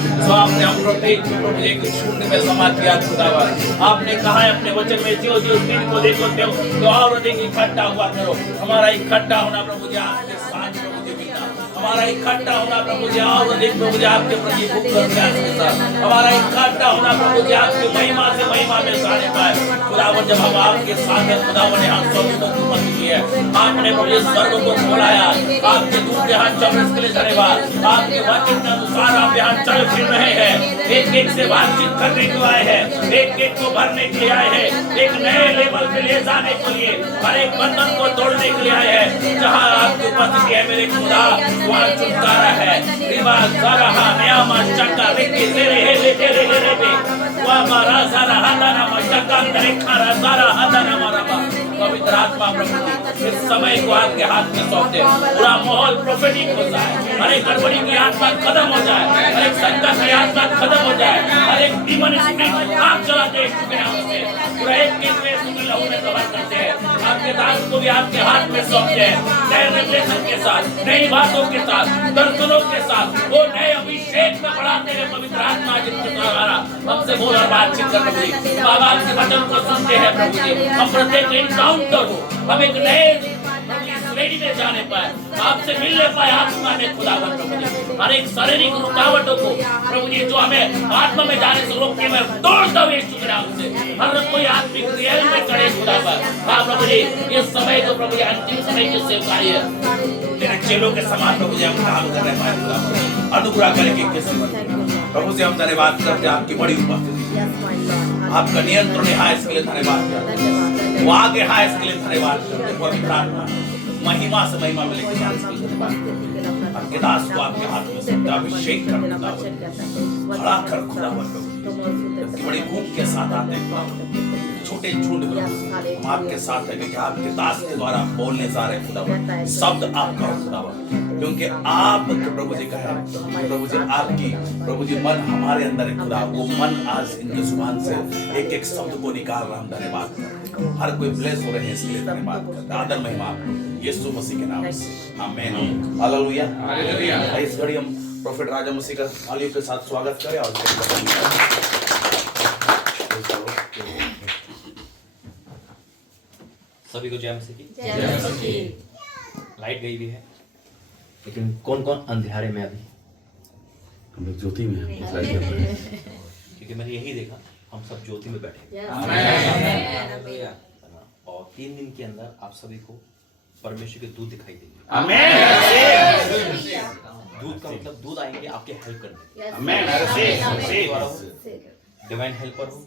तो आपने हम एक शून्य में समाप्त किया खुदावा। आपने कहा है अपने वचन में जो जो दिन को देखो तो और अधिक इकट्ठा हुआ करो। हमारा इकट्ठा होना प्रभु जी आपके साथ प्रभु जी मिलना, हमारा इकट्ठा होना प्रभु जी और अधिक प्रभु जी आपके प्रति प्रयास के साथ, हमारा इकट्ठा होना प्रभु जी आपकी महिमा से महिमा में सारे पाए खुदावन। जब हम आपके साथ हैं खुदावन यहाँ स्वर्ग को मत किए, आपने प्रभु जी स्वर्ग को खोलाया, आपके दूत यहाँ 24 के लिए धन्यवाद। आपके वचन के अनुसार आप यहाँ चल फिर रहे हैं, एक एक से बातचीत करने को आए हैं, एक एक को भरने के लिए आए हैं, एक नए लेवल पे ले जाने के लिए, हर एक बंधन को तोड़ने के लिए आए हैं। जहाँ आपकी उपस्थिति है मेरे खुदा वहाँ छुटकारा है। रिवाज सारा नया माशका लेके तेरे है लेके ले ले ले वहाँ मारा सारा हादाना माशका करे खारा सारा हादाना मारा बा। पवित्र आत्मा प्रभु इस समय को आपके हाथ में सौंप दे। पूरा माहौल प्रोफेटिक हो जाए, हर एक गड़बड़ी की आत्मा खत्म हो जाए, हर एक संकट की आत्मा खत्म हो जाए, हर एक डीमन स्पिरिट आप चला दे चुके हैं उससे आपके हाथ में सौंपते हैं, नए रेवलेशन के साथ, नई बातों के साथ, दर्शनों के साथ, वो नए अभिषेक में बढ़ाते हुए पवित्र आत्मा जिनके द्वारा हमसे बोल और बातचीत कर प्रभु जी। बाबा आपके वचन को सुनते हैं प्रभु जी, हम प्रत्येक एनकाउंटर हो, हम एक नए श्रेणी में जाने पाए, आपसे मिलने पाए आत्मा में खुदावन प्रभु जी। हर एक शारीरिक रुकावटों को प्रभु जी जो हमें आत्मा में जाने से रोकने में तोड़ता हुए यीशु के नाम से, हर कोई आत्मिक रियल में करे खुदावन। हाँ प्रभु जी, ये समय जो प्रभु जी अंतिम समय की सेवकाई है, तेरे चेलों के समान प्रभु जी हम काम कर रहे हैं खुदावन। अनुग्रह करेंगे किसी प्रभु से हम धन्यवाद करते हैं आपकी बड़ी उपस्थिति, आपका नियंत्रण है इसके लिए धन्यवाद करते हैं, वो आगे है इसके लिए धन्यवाद करते हैं। पवित्र आत्मा महिमा से महिमा में लेकर आपके दास को आपके हाथ में से अभिषेक कर खड़ा कर खुदावन की बड़ी भूख के साथ आते हैं खुदावन, छोटे झुंड हम आपके साथ है कि आपके दास के द्वारा बोलने जा रहे खुदावन, शब्द आपका खुदावन, क्योंकि आप प्रभु जी कहे प्रभु जी आपकी प्रभु जी मन हमारे अंदर है खुदा, वो मन आज इनकी जुबान से एक एक शब्द को निकाल रहा हम धन्यवाद करते, हर कोई ब्लेस हो रहे हैं इसके लिए धन्यवाद करते, आदर महिमा यीशु मसीह के नाम से आमीन हालेलुया हालेलुया। इस घड़ी हम प्रोफेट राजा मसीह का आलियों के साथ स्वागत करें और सभी को जय मसीह की। लाइट गई भी है, लेकिन कौन कौन अंधेरे में अभी? हम लोग ज्योति में हैं, क्योंकि मैंने यही देखा, हम सब ज्योति में बैठे और 3 दिन के अंदर आप सभी को परमेश्वर के दूत दिखाई देंगे। दूत का मतलब दूत आएंगे आपके हेल्प करने, डिवाइन हेल्पर हो,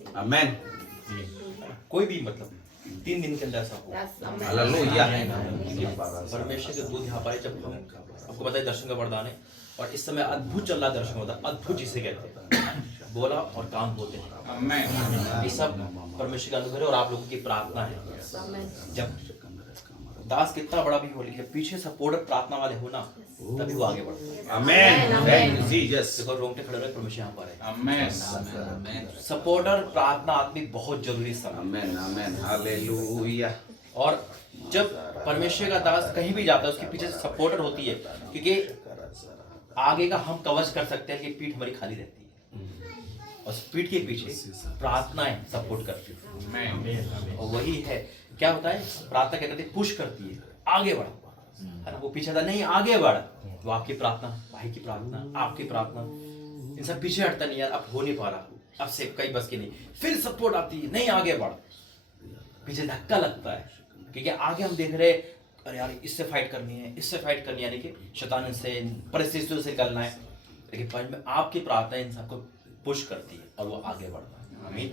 कोई भी मतलब 3 दिन के अंदर ऐसा हो। परमेश्वर के दूत यहाँ पर जब आपको पता है दर्शन का वरदान है, और इस समय अद्भुत चल रहा दर्शन होता है, अद्भुत जिसे कहते हैं, बोला और काम होते हैं। ये सब परमेश्वर का अनुग्रह और आप लोगों की प्रार्थना है। जब दास कितना बड़ा भी हो, लेकिन पीछे सपोर्टर प्रार्थना वाले हो ना, तभी वो आगे बढ़ते हैं। देखो रोंगटे खड़े रहे, परमेश्वर यहाँ पर है। सपोर्टर प्रार्थना आत्मिक बहुत जरूरी समय। और जब परमेश्वर का दास कहीं भी जाता है, उसके पीछे सपोर्टर होती है, क्योंकि आगे का हम कवच कर सकते हैं कि पीठ हमारी खाली रहती है, और पीठ के पीछे प्रार्थनाएं सपोर्ट करती है। और वही है, क्या होता है, प्रार्थना क्या करती है, पुश करती है, आगे बढ़, है ना। वो पीछे था नहीं, आगे बढ़। तो आपकी प्रार्थना, भाई की प्रार्थना, आपकी प्रार्थना, इन सब पीछे हटता नहीं यार, अब हो नहीं पा रहा, अब से कई बस की नहीं, फिर सपोर्ट आती है, नहीं आगे बढ़, पीछे धक्का लगता है, क्योंकि आगे हम देख रहे अरे यार इससे फाइट करनी है, इससे फाइट करनी है, यानी कि शैतान से, परिस्थितियों से करना है, लेकिन पर में आपकी प्रार्थना इन सबको पुश करती है और वो आगे बढ़ता है। आमीन।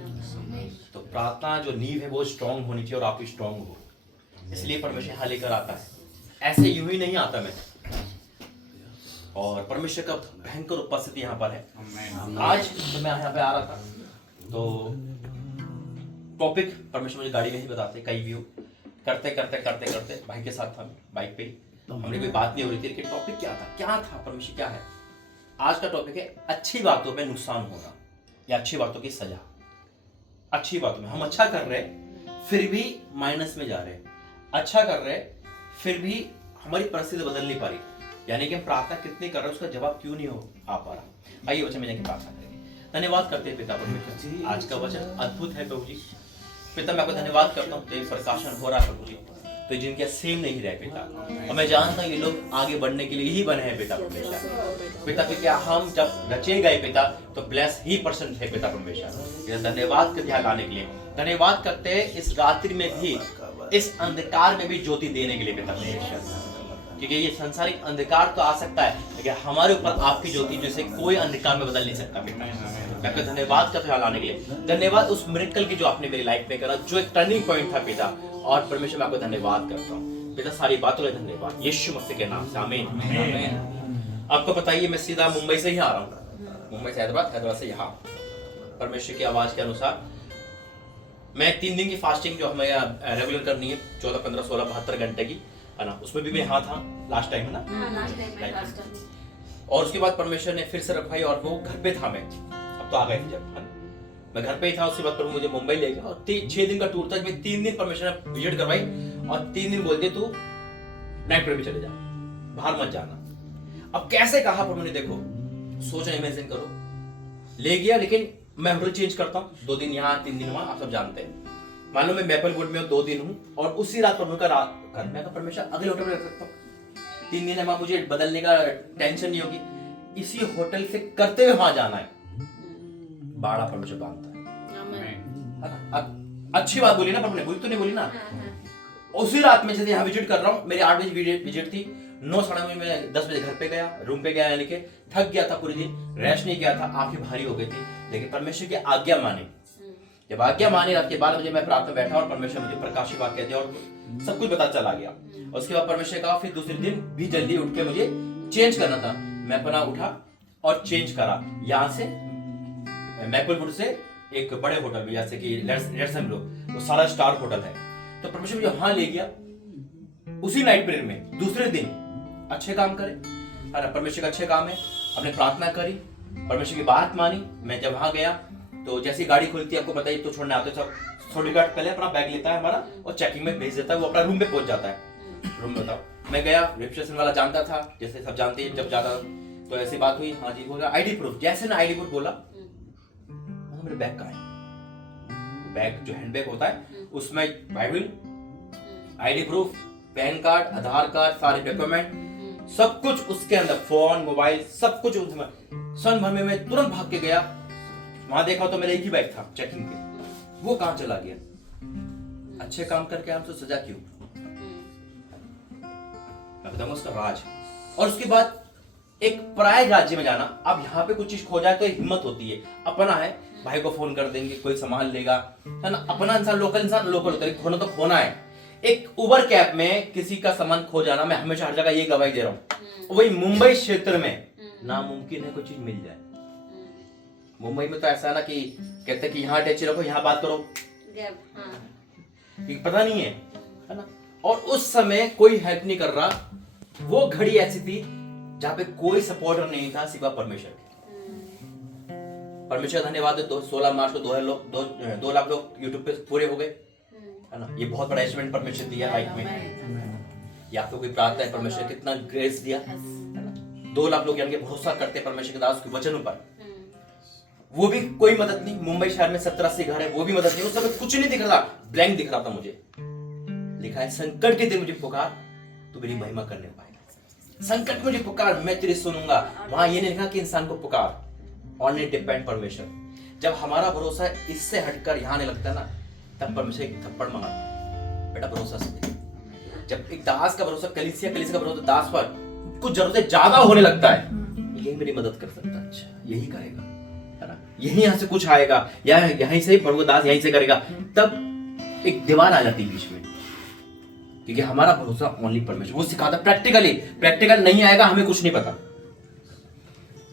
तो प्रार्थना जो नींव है वो स्ट्रांग होनी चाहिए, और आप स्ट्रांग हो, इसलिए परमेश्वर यहाँ लेकर आता है, ऐसे यूं ही नहीं आता मैं। और परमेश्वर का भयंकर उपस्थिति यहाँ पर है। आज तो मैं यहाँ पे आ रहा था, तो टॉपिक परमेश्वर मुझे गाड़ी में ही बताते, कई व्यू करते करते करते करते भाई के साथ था, बाइक पे हमने कोई बात नहीं हो रही थी, लेकिन टॉपिक क्या था, परमेश्वर क्या है। आज का टॉपिक है अच्छी बातों में नुकसान होना, या अच्छी बातों की सजा। अच्छी बातों में हम अच्छा कर रहे फिर भी माइनस में जा रहे हैं, अच्छा कर रहे फिर भी हमारी परिस्थिति बदल नहीं पा रही, यानी कि हम प्रार्थना कितनी कर रहे हैं उसका जवाब क्यों नहीं हो आ पा रहा। आइए वचन में जाके प्रार्थना करेंगे। धन्यवाद करते हैं पिता परमेश्वर, आज का वचन अद्भुत है प्रभु जी। पिता मैं आपको धन्यवाद करता हूँ, तेरे प्रकाशन हो रहा है प्रभु जी, तो जिनके सेम नहीं रहे पिता, और मैं जानता हूँ ये लोग आगे बढ़ने के लिए ही बने हैं पिता परमेश्वर। पिता क्या हम जब रचे गए पिता, तो ब्लेस ही पर्सन थे पिता परमेश्वर। धन्यवाद के ध्यान लाने के लिए धन्यवाद करते हैं, इस रात्रि में भी, इस अंधकार में भी ज्योति देने के लिए पिता परमेश्वर, क्योंकि ये संसारिक अंधकार तो आ सकता है, लेकिन हमारे ऊपर आपकी ज्योति जैसे कोई अंधकार में बदल नहीं सकता पिता। मैं आपका धन्यवाद करते हैं लाने के लिए, धन्यवाद उस मिरेकल की जो आपने मेरी लाइफ में करा, जो एक टर्निंग पॉइंट था पिता। और परमेश्वर मैं आपको धन्यवाद करता हूँ पिता, सारी बातों के धन्यवाद यीशु मसीह के नाम से, आमीन। आपको पता ही मैं सीधा मुंबई से ही आ रहा हूँ, मुंबई से हैदराबाद, हैदराबाद से यहाँ। परमेश्वर की आवाज के अनुसार मैं 3 दिन की फास्टिंग जो हमें रेगुलर करनी है, 14, 15, 16, 72 घंटे की, है ना, उसमें भी मैं यहाँ था लास्ट टाइम, है ना। और उसके बाद परमेश्वर ने फिर से रखाई, और वो घर पे था, मैं अब तो आ गए थे, जब मैं घर पे ही था, उसके बाद प्रभु मुझे मुंबई ले गया, और 6 दिन का टूर था, जिसमें 3 दिन परमेश्वर ने विजिट करवाई, और 3 दिन बोलते तू नाइट पर भी चले जा, बाहर मत जाना। अब कैसे कहा पर मैंने, देखो सोचो, इमेजिन करो, ले गया, लेकिन मैं होटल चेंज करता हूँ, 2 दिन यहाँ 3 दिन वहां, आप सब जानते हैं। मान लो मैं मैपलवुड में 2 दिन हूँ और उसी रात पर मैं परमेश्वर अगले होटल में रख सकता हूँ। 3 दिन है, मुझे बदलने का टेंशन नहीं होगी, इसी होटल से करते हुए वहां जाना है। बाड़ा परमेश्वर बांधता है ना। अब अच्छी बात बोली ना, पर बुरी तो नहीं बोली ना। उसी रात में जैसे यहाँ विजिट कर रहा हूँ, मेरी 8 बजे विजिट थी, 9 साढ़े 9 में 10 बजे घर पे गया, रूम पे गया, यानी कि थक गया था, पूरी दिन रेस्ट नहीं किया था, आंखें भारी हो गई थी, लेकिन परमेश्वर की आज्ञा मानी। जब आज्ञा मानी, रात के 12 बजे मैं प्रार्थना बैठा और परमेश्वर मुझे प्रकाशी वाक्य दिया और सब कुछ पता चला गया। उसके बाद परमेश्वर कहा फिर दूसरे दिन भी जल्दी उठ के मुझे चेंज करना था। मैं अपना उठा और चेंज करा, यहाँ से मैपलवुड से एक बड़े होटल में, जैसे कि लेट्स वो सारा स्टार होटल है, तो परमेश्वर मुझे वहां ले गया उसी नाइट पीरियड में। दूसरे दिन अच्छे काम करे, है परमेश्वर का अच्छे काम है, अपने प्रार्थना करी, परमेश्वर की बात मानी। मैं जब वहां गया तो जैसी गाड़ी खुलती है, आपको पता ही, तो छोड़ने आते सब थोड़ी गार्ड पहले अपना बैग लेता है हमारा और चेकिंग में भेज देता है, वो अपना रूम पे पहुंच जाता है। रूम में बताओ, मैं गया, रिसेप्शन वाला जानता था, जैसे सब जानते हैं, जब जाता तो ऐसी बात हुई, हाँ जी बोला आईडी प्रूफ, जैसे ना आईडी प्रूफ बोला, मेरे बैग का है, बैग जो हैंड बैग होता है उसमें Bible, ID proof, PAN card, Aadhaar card, सारे डॉक्यूमेंट, सब कुछ उसके अंदर, फोन, मोबाइल, सब कुछ उसमें। सन भर में मैं तुरंत भाग के गया, वहां देखा तो मेरा एक ही बैग था चेकिंग पे, वो कहां चला गया? अच्छे काम करके हमसे सजा क्यों? मैं बताऊंगा उसका राज। और उसके बाद एक पराये राज्य में जाना, अब यहाँ पे कुछ चीज खो जाए तो हिम्मत होती है, अपना है, भाई को फोन कर देंगे, कोई संभाल लेगा, है ना। अपना इंसान लोकल होता है, खोना तो खोना है। एक उबर कैब में किसी का सामान खो जाना, मैं हमेशा हर जगह ये गवाही दे रहा हूँ, वही मुंबई क्षेत्र में नामुमकिन है कोई चीज मिल जाए। मुंबई में तो ऐसा है ना कि कहते हैं कि यहाँ अटैची रखो, यहाँ बात करो, पता नहीं है ना। और उस समय कोई हेल्प नहीं कर रहा, वो घड़ी ऐसी थी जहां पे कोई सपोर्टर नहीं था सिवा परमेश्वर के। परमेश्वर धन्यवाद, 16 मार्च को 2 लाख लोग यूट्यूब पे पूरे हो गए, है ना। ये बहुत बड़ा अचीवमेंट परमेश्वर दिया लाइफ में। या तो कोई प्रार्थना है, परमेश्वर कितना ग्रेस दिया, है ना। 2 लाख लोग यानी कि भरोसा करते परमेश्वर के दास के वचनों पर, वो भी कोई मदद नहीं। मुंबई शहर में 70-80 घर है, वो भी मदद नहीं, उस समय कुछ नहीं दिख रहा, ब्लैंक दिख रहा था मुझे। लिखा है संकट के दिन मुझे पुकार, तू मेरी महिमा करने पाएगा। संकट मुझे पुकार, मैं तेरी सुनूंगा। वहां ये नहीं लिखा कि इंसान को पुकार, ऑनली डिपेंड परमेश्वर। जब हमारा भरोसा इससे हटकर यहाँ नहीं लगता ना, तब परमेश्वर एक थप्पड़ मांगा, बेटा भरोसा से। जब एक दास का भरोसा कलीसिया का भरोसा दास पर कुछ जरूरतें ज्यादा होने लगता है, यही मेरी मदद कर सकता है, अच्छा यही करेगा, है ना, यही यहाँ से कुछ आएगा, या यहीं से प्रभु दास यहीं से करेगा, तब एक दीवार आ जाती है बीच में, क्योंकि हमारा भरोसा ओनली परमेश्वर। वो सिखाता प्रैक्टिकली, प्रैक्टिकल नहीं आएगा हमें कुछ नहीं पता।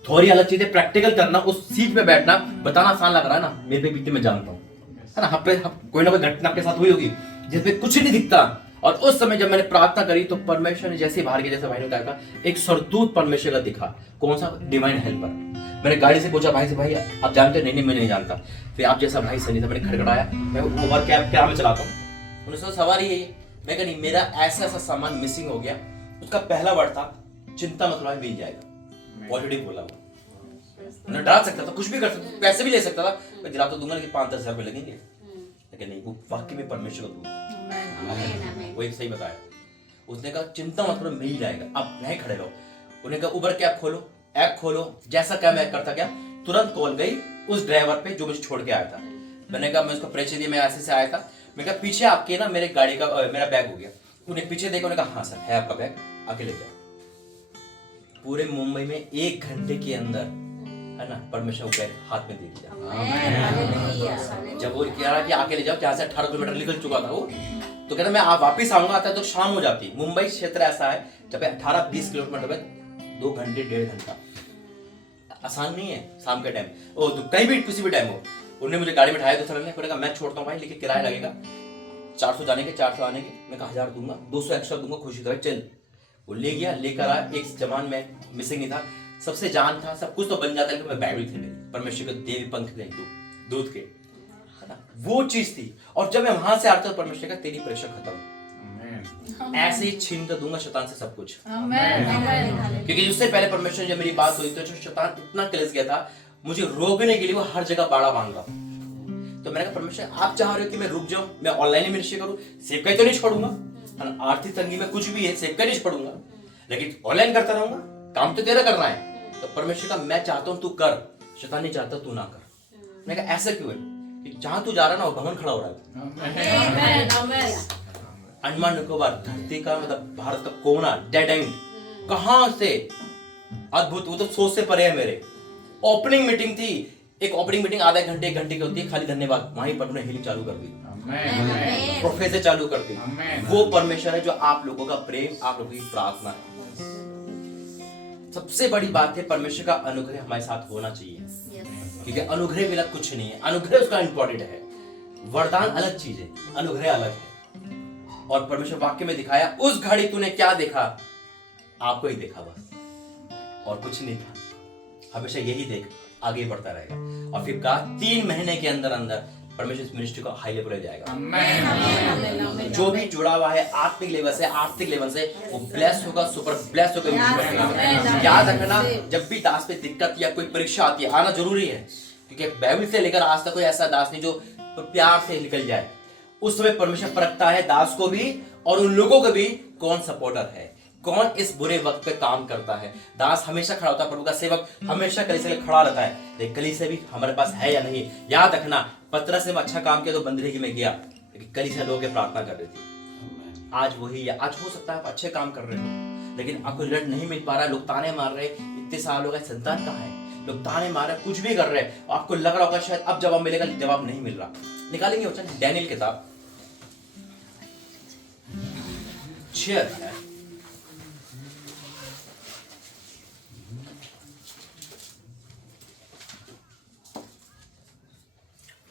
थोड़ी अलग चीज है प्रैक्टिकल करना, उस सीट पे बैठना, बताना आसान लग रहा है ना, मेरे पे बीते मैं जानता हूँ, है ना। कोई ना कोई घटना आपके साथ हुई होगी जिसपे कुछ नहीं दिखता। और उस समय जब मैंने प्रार्थना करी तो परमेश्वर ने जैसे बाहर के, जैसे भाई ने बताया था, एक सरदूत परमेश्वर का दिखा। कौन सा? Divine helper. मैंने गाड़ी से पूछा भाई से, भाई आप जानते? नहीं मैं नहीं जानता। फिर आप जैसा भाई सनी था, मैंने खड़खड़ाया, मैं उबर कैब क्या में चलाता हूँ, उन्होंने सोचा सवारी है। मैं कहा नहीं, मेरा ऐसा सामान मिसिंग हो गया। उसका पहला वर्ड था चिंता मत लो, मिल जाएगा। पॉजिटिव बोला वो। उन्हें डरा सकता था, कुछ भी कर सकता, पैसे भी ले सकता था, मैं दिला तो दूंगा लेकिन 5-10 हजार रुपए लगेंगे, लेकिन नहीं, वो वाकई में परमेश्वर को दूंगा। वो एक सही बताया। उसने कहा चिंता मत करो, मिल जाएगा, अब नहीं खड़े रहो। उन्हें कहा उबर कैब खोलो, ऐप खोलो, जैसा क्या मैं करता गया, तुरंत कॉल गई उस ड्राइवर पे जो मुझे छोड़ के आया था। मैंने कहा मैं उसको परिचय दिया, मैं ऐसे से आया था। मैं कहा पीछे आपके ना मेरे गाड़ी का मेरा बैग हो गया। उन्हें पीछे देखा, उन्होंने कहा हाँ सर है आपका बैग, आके ले जाओ। पूरे मुंबई में 1 घंटे के अंदर, है ना, परमेश्वर बैग हाथ में दे दिया। जब वो कह रहा कि आके ले जाओ, जहाँ से 18 किलोमीटर निकल चुका था वो, तो कहता मैं आप वापिस आऊंगा, आता तो शाम हो जाती। मुंबई क्षेत्र ऐसा है जब 18-20 किलोमीटर में 2 घंटे 1.5 घंटा आसान नहीं है। शाम के टाइम ओ तो कहीं भी किसी भी टाइम हो। उन्होंने मुझे गाड़ी में उठाया, दूसरा ने कहा मैं छोड़ता हूँ भाई, लेकिन किराया लगेगा 400 जाने के 400 आने के। मैं कहा 1000 दूंगा, 200 एक्स्ट्रा दूंगा, खुशी था चल। वो ले गया, लेकर आया। एक जवान में मिसिंग नहीं था, सबसे जान था, सब कुछ तो बन जाता है, मैं बाइबल थी मेरी, परमेश्वर के देवी पंख थे दूध के, है ना, वो चीज थी। और जब मैं वहां से आता हूँ, परमेश्वर का तेरी परीक्षा खत्म, ऐसे ही छीन कर दूंगा शैतान से सब कुछ। आमेन। क्योंकि उससे पहले परमेश्वर जब मेरी बात हुई तो जो शैतान इतना कलस गया था मुझे रोकने के लिए, वो हर जगह बाड़ा बांध रहा। तो मैंने कहा परमेश्वर आप चाह रहे हो कि मैं रुक जाऊं, मैं ऑनलाइन ही मिनिस्ट्री करूं, सेवकाई तो नहीं छोड़ूंगा, आर्थिक तंगी में कुछ भी है सेवकाई नहीं छोड़ूंगा, लेकिन ऑनलाइन करता रहूंगा, काम तो तेरा करना है। तो परमेश्वर का मैं चाहता हूं तू कर, शैतान नहीं चाहता तू ना कर। मैंने कहा ऐसा क्यों है कि जहां तू जा रहा है ना वो भवन खड़ा हो रहा है। अंडमान निकोबार धरती का मतलब भारत का कोना, डेड एंड, कहां से अद्भुत, वो तो सोच से परे है मेरे। ओपनिंग मीटिंग थी, एक ओपनिंग मीटिंग आधा घंटे की होती है, खाली धन्यवाद, वहीं पर उन्होंने हीलिंग चालू कर दी, प्रोफेसर चालू कर दी। वो परमेश्वर है जो आप लोगों का प्रेम, आप लोगों की प्रार्थना है। सबसे बड़ी बात है परमेश्वर का अनुग्रह हमारे साथ होना चाहिए, क्योंकि अनुग्रह बिना कुछ नहीं है। अनुग्रह उसका इंपॉर्टेंट है, वरदान अलग चीज है, अनुग्रह अलग है। और परमेश्वर वाक्य में दिखाया, उस घड़ी तूने क्या देखा, आपको ही देखा बस, और कुछ नहीं था। हमेशा यही देख, आगे बढ़ता रहेगा। और फिर कहा 3 महीने के अंदर अंदर परमेश्वर इस मिनिस्ट्री को हाई लेवल ले जाएगा। जो भी जुड़ा हुआ है आत्मिक लेवल से वो ब्लेस होगा, सुपर ब्लेस होगा। याद रखना, जब भी दास पे दिक्कत या कोई परीक्षा आती है, आना जरूरी है, क्योंकि बाइबल से लेकर आज तक कोई ऐसा दास नहीं जो प्यार से निकल जाए। उस समय परमेश्वर परखता है दास को भी और उन लोगों को भी, कौन सपोर्टर है, कौन इस बुरे वक्त पे काम करता है। दास हमेशा खड़ा होता है, प्रभु का सेवक हमेशा कलीसिया में खड़ा रहता है, लेकिन कलीसिया भी हमारे पास है या नहीं। याद रखना, पतरस ने अच्छा काम किया तो बंदरगाह में गया, लेकिन कलीसिया लोगों की प्रार्थना कर रही थी। आज वही है, आज हो सकता है आप अच्छे काम कर रहे हो, लेकिन आपको रिजल्ट नहीं मिल पा रहा है, लोग ताने मार रहे, इतने साल हो गए, संतान कहाँ है, लोग ताने मार रहे, कुछ भी कर रहे हैं, आपको लग रहा होगा शायद अब जवाब मिलेगा, जवाब नहीं मिल रहा। निकालेंगे वचन, डैनियल किताब 6 अध्याय,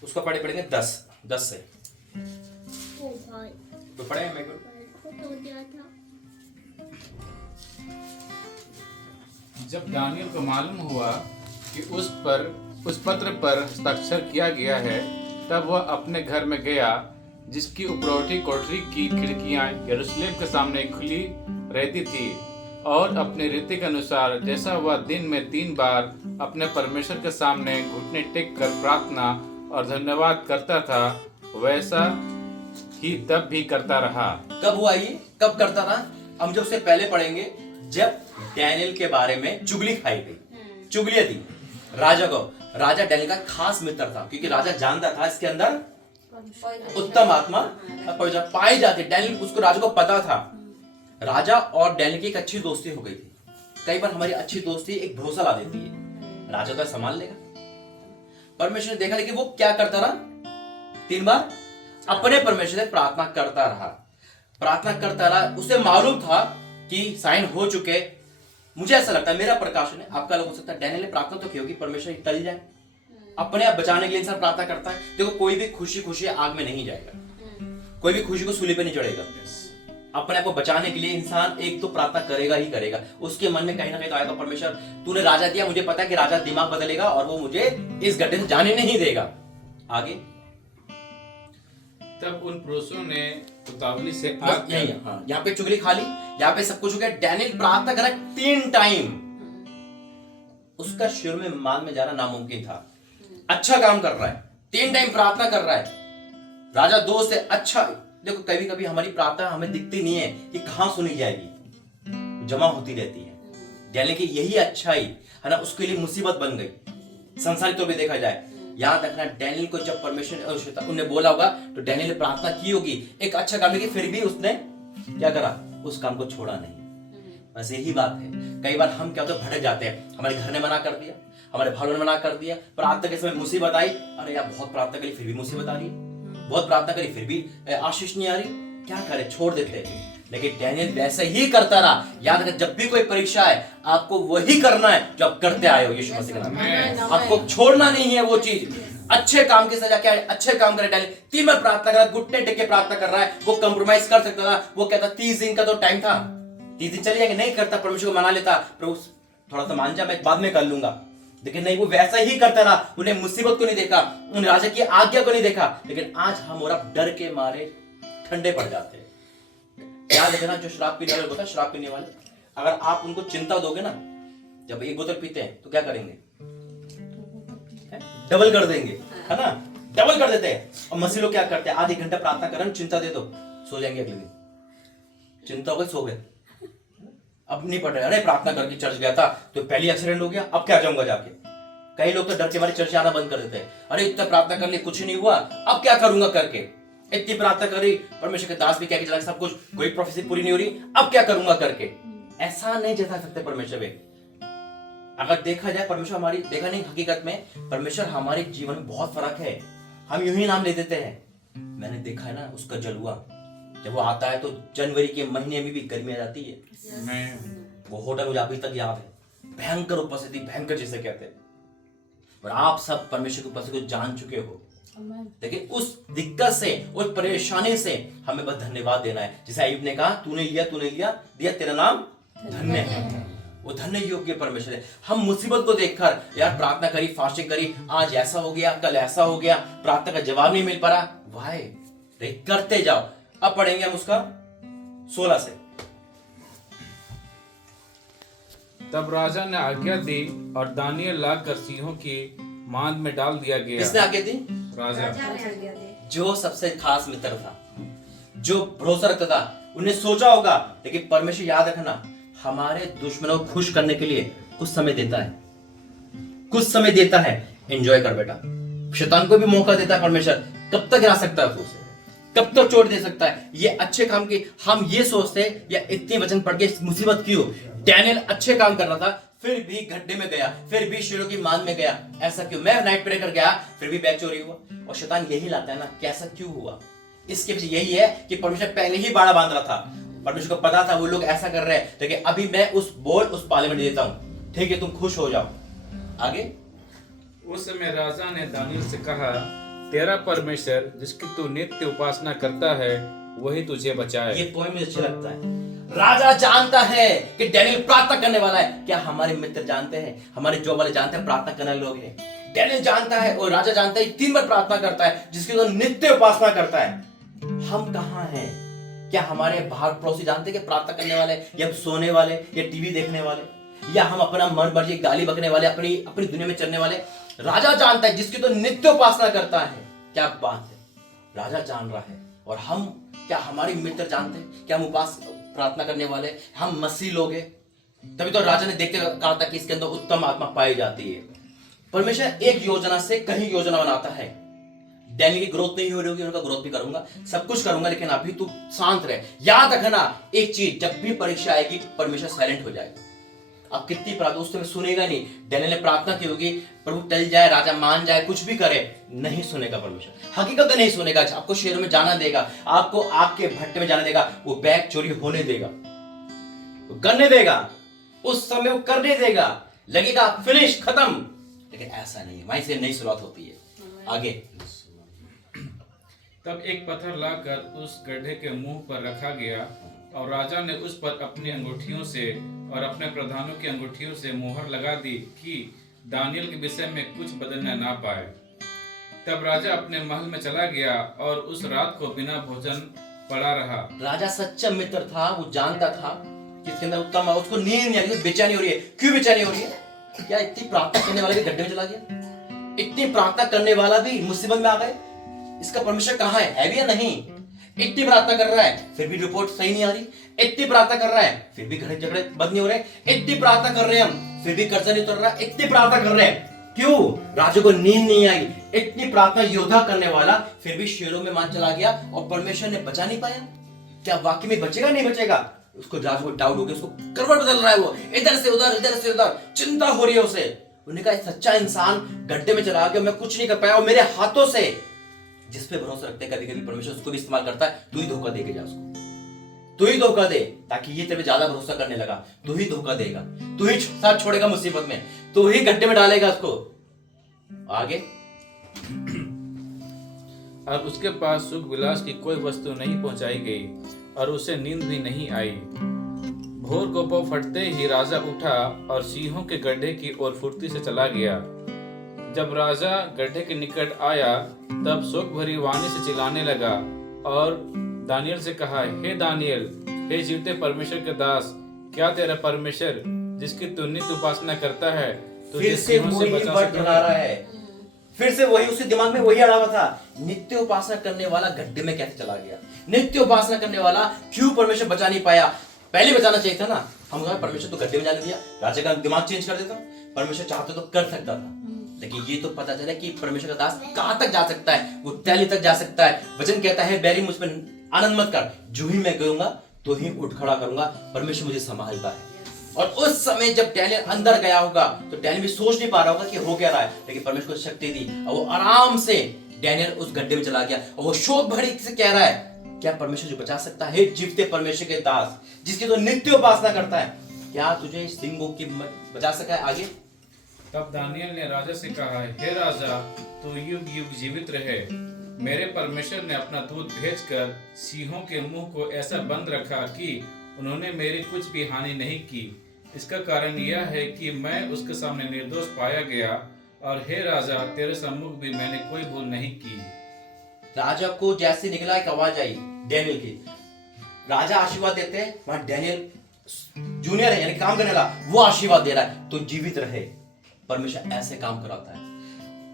उसका पढ़ेंगे 10 से। तो पढ़े मैं जब दानियल को मालूम हुआ कि उस पत्र पर हस्ताक्षर किया गया है, तब वह अपने घर में गया, जिसकी उपरौठी कोठरी की खिड़कियां यरूशलेम के सामने खुली रहती थी, और अपने रीति के अनुसार जैसा वह दिन में 3 बार अपने परमेश्वर के सामने घुटने टेक कर प्रार्थना और धन्यवाद करता था, वैसा ही तब भी करता रहा। कब हुआ ये, कब करता था? हम जो उससे पहले पढ़ेंगे, जब डैनियल के बारे में चुगली खाई गई, चुगलियां दी राजा को। राजा डैनियल का खास मित्र था, क्योंकि राजा जानता था इसके अंदर उत्तम आत्मा पाई जाती। डैनियल, उसको राजा को पता था। राजा और डैनियल की एक अच्छी दोस्ती हो गई थी। कई बार हमारी अच्छी दोस्ती एक भरोसा ला देती है, राजा तो संभाल लेगा। परमेश्वर ने देखा, लेकिन वो क्या करता रहा, 3 बार अपने परमेश्वर से प्रार्थना करता रहा। उसे मालूम था कि साइन हो चुके। मुझे ऐसा लगता है, मेरा प्रकाशन है, आपका अलग हो सकता है, डैनियल ने प्रार्थना तो की होगी परमेश्वर टल जाए। अपने आप बचाने के लिए इंसान प्रार्थना करता है। देखो, कोई भी खुशी आग में नहीं जाएगा, कोई भी खुशी को सूली पे नहीं चढ़ेगा। अपने आप को बचाने के लिए इंसान एक तो प्रार्थना करेगा ही करेगा। उसके मन में कहीं ना कहीं तो आएगा, परमेश्वर तूने राजा दिया, मुझे पता है कि राजा दिमाग बदलेगा और वो मुझे इस गड्ढे से जाने नहीं देगा। आगे, तब उन पुरुषों ने उतावली से यहाँ पे चुगली खा ली, यहाँ पे सब कुछ हो गया। डैनियल प्रार्थना करा 3 टाइम। उसका शुरू में मान में जाना नामुमकिन था। अच्छा काम कर रहा है, 3 टाइम प्रार्थना कर रहा है, राजा दोस्त है। अच्छा, देखो कभी कभी हमारी प्रार्थना हमें दिखती नहीं है कि कहां सुनी जाएगी, जमा होती रहती है। डैनियल की यही अच्छाई है ना, उसके लिए मुसीबत बन गई। संसारिक तौर पे देखा जाए, याद रखना, डैनियल को जब परमेश्वर उन्होंने बोला होगा तो डैनियल ने प्रार्थना की होगी, एक अच्छा काम, लेकिन फिर भी उसने क्या करा, उस काम को छोड़ा नहीं। बस यही बात है। कई बार हम क्या होता है, भटक जाते हैं। हमारे घर ने मना कर दिया, हमारे भाइयों ने मना कर दिया, प्रार्थना के समय मुसीबत आई, अरे यार बहुत प्रार्थना करी फिर भी मुसीबत आ रही, बहुत प्रार्थना करी फिर भी आशीष नहीं आ रही, क्या करे, छोड़ देते हैं। लेकिन डैनियल वैसे ही करता रहा। याद रखना, जब भी कोई परीक्षा है, आपको वही करना है जो आप करते आए हो यीशु मसीह के नाम में। आपको छोड़ना नहीं है वो चीज। अच्छे काम के सजा क्या है, अच्छे काम करे। डैनियल 3 बार प्रार्थना कर रहा, घुटने टेक के प्रार्थना कर रहा है। वो कंप्रोमाइज कर सकता था, वो कहता 30 दिन का तो टाइम था, 30 दिन चले जाएंगे, नहीं करता, परमेश्वर को मना लेता, प्रभु थोड़ा सा मान जा, मैं बाद में कर लूंगा। लेकिन नहीं, वो वैसा ही करता रहा। उन्हें मुसीबत को नहीं देखा, उन राजा की आज्ञा को नहीं देखा। लेकिन आज हम और आप डर के मारे ठंडे पड़ जाते हैं। याद रखना, जो शराब पीने वाले होता है, शराब पीने वाले, अगर आप उनको चिंता दोगे ना, जब एक बोतल पीते हैं तो क्या करेंगे, डबल कर देंगे, है ना, डबल कर देते हैं। और मसीह लोग क्या करते हैं, आधे घंटा प्रार्थना करें, चिंता दे दो, सो जाएंगे अगले दिन, चिंता हो गई, सो गए, अब नहीं पढ़ रहे, अरे प्रार्थना करके चर्च गया था तो पहली एक्सीडेंट हो गया, अब क्या जाऊंगा जाके। कई लोग तो डर के मारे चर्च आना बंद कर देते हैं, अरे इतना प्रार्थना कर ली कुछ नहीं हुआ, अब क्या करूंगा करके, इतनी प्रार्थना करी, परमेश्वर के दास भी क्या चला, सब कुछ, कोई प्रोफेसी पूरी नहीं हो रही, अब क्या करूंगा करके। ऐसा नहीं जता सकते परमेश्वर में। अगर देखा जाए परमेश्वर हमारी, देखा नहीं, हकीकत में परमेश्वर हमारे जीवन में बहुत फर्क है। हम यूं ही नाम ले देते हैं, मैंने देखा है ना उसका जलवा, जब वो आता है तो जनवरी के महीने में भी गर्मी आ जाती है। वो होटल मुझे अभी तक याद है, भयंकर उपस्थिति, भयंकर जिसे कहते हैं। और आप सब परमेश्वर की उपस्थिति को जान चुके हो, लेकिन उस दिक्कत से, उस परेशानी से हमें बस धन्यवाद देना है। जैसे अय्यूब ने कहा, तूने लिया दिया, तेरा नाम धन्य है। वो धन्य योग्य परमेश्वर है। हम मुसीबत को देखकर यार प्रार्थना करी, फास्टिंग करी, आज ऐसा हो गया, कल ऐसा हो गया, प्रार्थना का जवाब नहीं मिल पा रहा, वाह, करते जाओ। अब पढ़ेंगे हम उसका 16 से। तब राजा ने आज्ञा दी और दानियल लाकर सिंहों की मांद में डाल दिया गया। किसने आज्ञा दी? राजा। जो सबसे खास मित्र था, जो भरोसा रखता था, उन्हें सोचा होगा, लेकिन परमेश्वर याद रखना, हमारे दुश्मनों को खुश करने के लिए कुछ समय देता है, कुछ समय देता है। एंजॉय कर बेटा, शैतान को भी मौका देता है परमेश्वर, कब तक गिरा सकता है उसे, कब तक चोट दे सकता है। ये अच्छे काम की हम ये सोचते, या इतनी वचन पढ़ के मुसीबत क्यों। डैनियल अच्छे काम कर रहा था, फिर भी गड्ढे में गया, फिर भी शेरों की मांद में गया, ऐसा क्यों। मैं नाइट प्रे कर गया, फिर भी बैग चोरी हुआ। और शैतान यही लाता है ना, कैसा क्यों हुआ। इसके पीछे यही है कि परमेश्वर पहले ही बाड़ा बांध रहा था, परमेश्वर को पता था वो लोग ऐसा कर रहे हैं, लेकिन अभी मैं उस पाले में देता हूं, ठीक है, तुम खुश हो जाओ। आगे, उस समय राजा ने दानियल से कहा, तेरा परमेश्वर जिसकी तू नित्य उपासना करता है वही तुझे बचाए। ये पोएम मुझे अच्छा लगता है। राजा जानता है कि डैनियल प्रार्थना करने वाला है। क्या हमारे मित्र जानते हैं, हमारे जॉब वाले जानते हैं प्रार्थना करने वाले लोग हैं। डैनियल जानता है और राजा जानता है, 3 बार प्रार्थना करता है, जिसकी तो नित्य उपासना करता है। हम कहाँ हैं? क्या हमारे बाहर पड़ोसी जानते हैं कि प्रार्थना करने वाले, या सोने वाले, या टीवी देखने वाले, या हम अपना मन मर्जी गाली बकने वाले, अपनी दुनिया में चलने वाले। राजा जानता है, जिसकी तो नित्य उपासना करता है। क्या बात है, राजा जान रहा है। और हम, क्या हमारे मित्र जानते हैं कि हम उपास प्रार्थना करने वाले, हम मसीह लोग हैं। तभी तो राजा ने देख के कहा था कि इसके अंदर उत्तम आत्मा पाई जाती है। परमेश्वर एक योजना से कहीं योजना बनाता है। डैनियल की ग्रोथ नहीं हो रही होगी, उनका ग्रोथ भी करूंगा, सब कुछ करूंगा, लेकिन अभी तू शांत रहे। याद रखना एक चीज, जब भी परीक्षा आएगी परमेश्वर साइलेंट हो जाएगा। अब कितनी प्रार्थना, उस समय सुनेगा नहीं। डैनियल ने प्रार्थना की होगी, प्रभु टल जाए, राजा मान जाए, कुछ भी करे, नहीं सुनेगा परमेश्वर, हकीकत में नहीं सुनेगा। आपको शहरों में जाना देगा, आपको आपके भट्टे में जाने देगा, वो बैग चोरी होने देगा, वो करने देगा, उस समय वो करने देगा, लगेगा फिनिश, खत्म। लेकिन ऐसा नहीं है, वहीं से नई शुरुआत होती है। आगे, तब एक पत्थर लाकर उस गड्ढे के मुंह पर रखा गया और राजा ने उस पर अपनी अंगूठियों से और अपने प्रधानों की अंगूठियों से मोहर लगा दी कि दानियल के विषय में कुछ बदलना ना पाए। तब राजा अपने महल में चला गया और उस रात को बिना भोजन पड़ा रहा। राजा सच्चा मित्र था, वो जानता था कि इसके अंदर उत्तम, उसको नींद नहीं आ रही, बेचैनी हो रही है। क्यों बेचैनी हो रही है? क्या इतनी प्रार्थना करने वाला भी गड्ढे में चला गया? इतनी प्रार्थना करने वाला भी मुसीबत में आ गए? इसका परमेश्वर कहाँ है भी या नहीं? इतनी प्रार्थना कर रहा है, फिर भी रिपोर्ट सही नहीं आ रही। इतनी प्रार्थना कर रहा है, फिर भी घर झगड़े बंद नहीं हो रहे। इतनी प्रार्थना कर रहे हैं हम, फिर भी कर्जा नहीं उतर रहा। इतनी प्रार्थना कर रहे हैं, क्यों? राजा को नींद नहीं आई। इतनी प्रार्थना योद्धा करने वाला फिर भी शेरों में मान चला गया और परमेश्वर ने बचा नहीं पाया। क्या वाकई में बचेगा, नहीं बचेगा? उसको राजा को डाउट हो गया, उसको करवट बदल रहा है, वो इधर से उधर, इधर से उधर, चिंता हो रही है उसे। उन्होंने कहा सच्चा इंसान गड्ढे में चला गया, मैं कुछ नहीं कर पाया, और मेरे हाथों से, जिस पे भरोसा रखते हैं कभी कभी परमेश्वर उसको भी इस्तेमाल करता है। तू ही धोखा दे के जा उसको, तू ही धोखा दे, ताकि ये तेरे पे ज्यादा भरोसा करने लगा। तू ही धोखा देगा, तू ही साथ छोड़ेगा मुसीबत में, तू ही गड्ढे में डालेगा उसको। आगे, और उसके पास सुख विलास की कोई वस्तु नहीं पहुंचाई गई और उसे नींद भी नहीं आई। भोर को पौ फटते ही राजा उठा और सिंहों के गड्ढे की ओर फुर्ती से चला गया। जब राजा गड्ढे के निकट आया तब शोक भरी वाणी से चिल्लाने लगा और दानियल से कहा, हे दानियल, हे जीवते परमेश्वर के दास, क्या तेरा परमेश्वर जिसकी तू नित्य उपासना करता है तुझे फिर से सिंहों से वही बचा वर्ड सकता दोहरा रहा है? है, फिर से वही, उसके दिमाग में वही अड़ा हुआ था। नित्य उपासना करने वाला गड्ढे में कैसे चला गया? नित्य उपासना करने वाला क्यों परमेश्वर बचा नहीं पाया? पहले बचाना चाहिए था ना। हम कहा परमेश्वर तो गड्ढे में जाने दिया, राजा का दिमाग चेंज कर देता। परमेश्वर चाहते तो कर सकता था, लेकिन ये तो पता चला कि परमेश्वर का दास कहां तक जा सकता है, वो टैली तक जा सकता है। वचन कहता है, बैरी मुझ पर आनंद मत कर, जो ही मैं कहूंगा तो ही उठ खड़ा करूंगा। परमेश्वर मुझे संभालता है। और उस समय जब डैनियल अंदर गया होगा तो डैनियल भी सोच नहीं पा रहा होगा कि हो क्या रहा है, लेकिन परमेश्वर को शक्ति दी और वो आराम से डैनियल उस गड्ढे में चला गया। और वो शोक भरी से कह रहा है, क्या परमेश्वर जो बचा सकता है? जीवते परमेश्वर के दास जिसकी तो नित्य उपासना करता है, क्या तुझे सिंहों की बचा सका है? आगे तब दानियल ने राजा से कहा, हे राजा, तू युग युग जीवित रहे। मेरे परमेश्वर ने अपना दूत भेजकर सिंहों के मुंह को ऐसा बंद रखा कि उन्होंने मेरी कुछ भी हानि नहीं की। इसका कारण यह है कि मैं उसके सामने निर्दोष पाया गया, और हे राजा, तेरे सम्मुख भी मैंने कोई भूल नहीं की। राजा को जैसे निकला एक आवाज आई डैनियल की। राजा आशीर्वाद देते हैं, वहां डैनियल जूनियर है, यानी काम करने वाला, वो आशीर्वाद दे रहा है तो जीवित रहे। परमेश्वर ऐसे काम कराता है।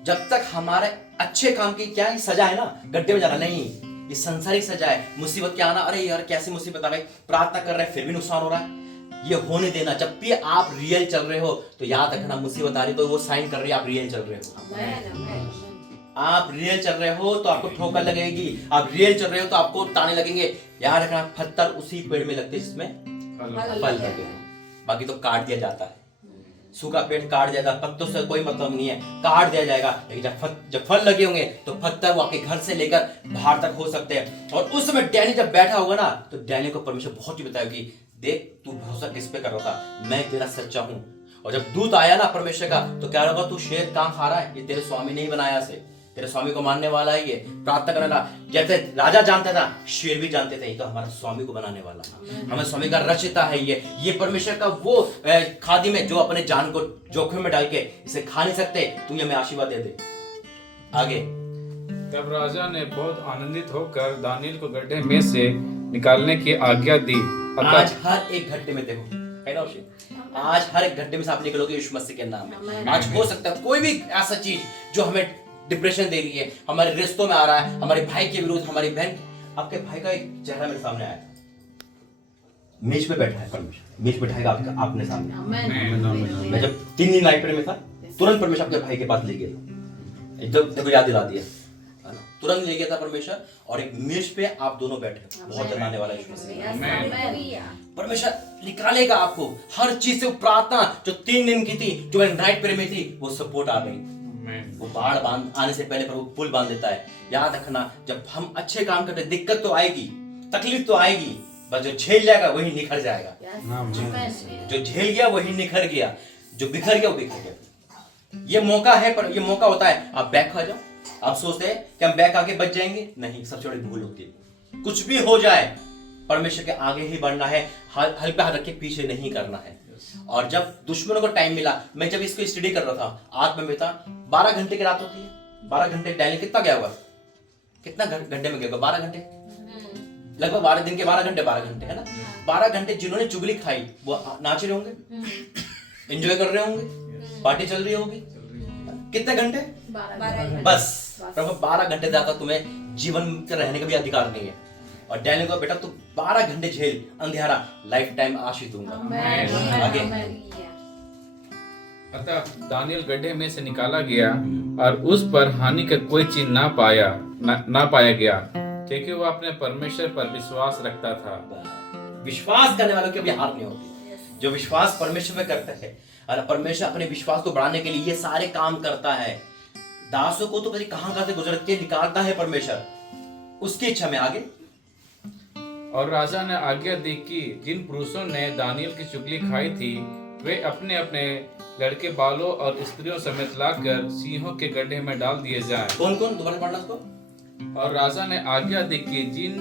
जब तक हमारे अच्छे काम की क्या सजा है ना, गड्ढे में जाना नहीं, ये संसारिक सजा है। मुसीबत क्या आना, अरे यार कैसी मुसीबत आ गई, प्रार्थना कर रहे हैं फिर भी नुकसान हो रहा है, ये होने देना। जब भी आप रियल चल रहे हो तो याद रखना, मुसीबत आ रही तो वो साइन कर रही है आप रियल चल रहे हो। आप रियल चल रहे हो तो आपको ठोकर लगेगी, आप रियल चल रहे हो तो आपको ताने लगेंगे। याद रखना, पत्थर उसी पेड़ में लगते जिसमें फल लगे, बाकी तो काट दिया जाता है। सूखा पेड़ काट दिया जाता, पत्तों से कोई मतलब नहीं है, काट दिया जाएगा। लेकिन जब फल लगे होंगे तो पत्थर वो आपके घर से लेकर बाहर तक हो सकते हैं। और उस समय डैनियल जब बैठा होगा ना, तो डैनियल को परमेश्वर बहुत ही बताएगी, देख तू भरोसा किस पे कर रहा था, मैं तेरा सच्चा हूं। और जब दूत आया ना परमेश्वर का, तो क्या होगा, तू शेर कहां खा रहा है, ये तेरे स्वामी नहीं बनाया से, तेरे स्वामी को मानने वाला है, ये प्रार्थना करने वाला। जैसे राजा जानता था, शेर भी जानते थे, ये तो हमारा स्वामी को बनाने वाला, हमारे स्वामी का रचिता है। ये परमेश्वर का वो खादिम है जो अपने जान को जोखिम में डाल के इसे खा नहीं सकते, तू हमें आशीर्वाद दे दे। आगे तब राजा ने बहुत आनंदित होकर दानियल को गड्ढे में से निकालने की आज्ञा दी। आज हर एक घंटे में देखो, है ना उसे, आज हर एक घंटे में से आप निकलोगे यीशु मसीह के नाम में। आज हो सकता है कोई भी ऐसा चीज जो हमें डिप्रेशन दे रही है, हमारे रिश्तों में आ रहा है, हमारे भाई के विरुद्ध, हमारी बहन, आपके भाई का एक चेहरा मेरे सामने आया, मेज पे बैठा है परमेश्वर, मेज बैठाएगा आपका आपने सामने। मैं जब 3 दिन लाइब्रेरी में था, तुरंत परमेश्वर आपके भाई के पास ले गया, एकदम देखो याद दिला दिया, है ना, तुरंत ले गया था परमेश्वर। और एक मेज पे आप दोनों बैठे, बहुत जनाने वाला यीशु मसीह। परमेश्वर निकालेगा आपको हर चीज से। प्रार्थना जो 3 दिन की थी, जो मैं नाइट प्रेयर में थी, वो सपोर्ट आ गई। वो बाढ़ बांध आने से पहले पर वो पुल बांध देता है। याद रखना, जब हम अच्छे काम करते, दिक्कत तो आएगी, तकलीफ तो आएगी, बस जो झेल जाएगा वही निखर जाएगा। जो झेल गया वही निखर गया, जो बिखर गया वो बिखर गया। ये मौका है, पर ये मौका होता है आप बैक आ जाओ। आप सोचते हैं कि हम बैक आके बच जाएंगे, नहीं, सबसे बड़ी भूल होती है। कुछ भी हो जाए, परमेश्वर के आगे ही बढ़ना है, हल पे हाथ रख के पीछे नहीं करना है। और जब दुश्मनों को टाइम मिला, मैं जब इसको स्टडी कर रहा था, आज में था 12 घंटे की रात होती है, 12 घंटे डैनियल कितना गया हुआ, कितना घंटे में गया होगा, 12 घंटे, लगभग 12 दिन के 12 घंटे, 12 घंटे है ना, 12 घंटे जिन्होंने चुगली खाई वो नाच रहे होंगे, एंजॉय कर रहे होंगे, पार्टी चल रही होगी। कितने घंटे? 12 बस प्रभु 12 घंटे ज्यादा तुम्हें जीवन में रहने का भी अधिकार नहीं है। और डैनियल को, बेटा तू 12 घंटे झेल अंधेरा, लाइफ टाइम आशीष दूंगा। आगे अतः दानियल गड्ढे में से निकाला गया और उस पर हानि का कोई चिन्ह ना पाया गया, क्योंकि वो अपने परमेश्वर पर विश्वास रखता था। विश्वास करने वालों की कभी हार नहीं होती। जो विश्वास परमेश्वर में करता है, और परमेश्वर अपने विश्वास को बढ़ाने के लिए ये सारे काम करता है। दासों को तो कभी कहां से गुजर के निकालता है परमेश्वर, उसकी इच्छा में। आगे और राजा ने आज्ञा दी कि जिन पुरुषों ने दानियल की चुगली खाई थी, वे अपने अपने लड़के बालों और स्त्रियों समेत लाकर सिंहों के गड्ढे में डाल दिए जाएं। कौन कौन, दोबारा पढ़ना उसको। और राजा ने आज्ञा दी कि जिन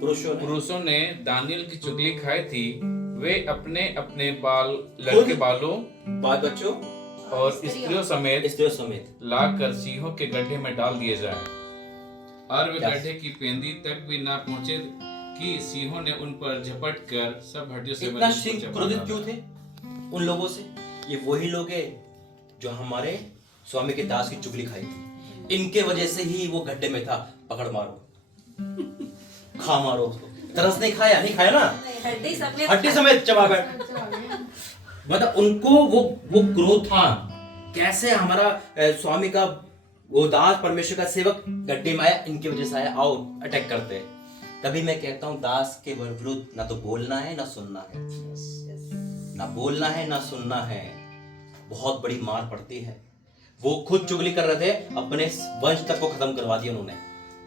पुरुषों ने दानियल की चुगली खाई थी, वे अपने अपने लड़के बालों, बाल बच्चों और स्त्रियों समेत लाकर सिंहों के गड्ढे में डाल दिए जाएं। और वे गड्ढे की पेंदी तक भी ना पहुंचे कि सिंहों ने उन पर झपट कर सब हड्डियों से इतना मनुष्य को सिंह चबा क्रोधित डाला। क्यों थे उन लोगों से? ये वही लोग हैं जो हमारे स्वामी के दास की चुगली खाई थी। इनके वजह से ही वो गड्ढे में था। पकड़ मारो, खा मारो उसको। तरस नहीं खाया, नहीं खाया ना, हड्डी समेत चबा बैठ। मतलब उनको वो क्रोध था। कैसे हमारा स्वामी का वो दास परमेश्वर का सेवक गड्ढे में आया, इनकी वजह से आया, आओ अटैक करते हैं। तभी मैं कहता हूं दास के विरुद्ध ना तो बोलना है ना सुनना है, ना बोलना है ना सुनना है। बहुत बड़ी मार पड़ती है। वो खुद चुगली कर रहे थे, अपने वंश तक को खत्म करवा दिया उन्होंने।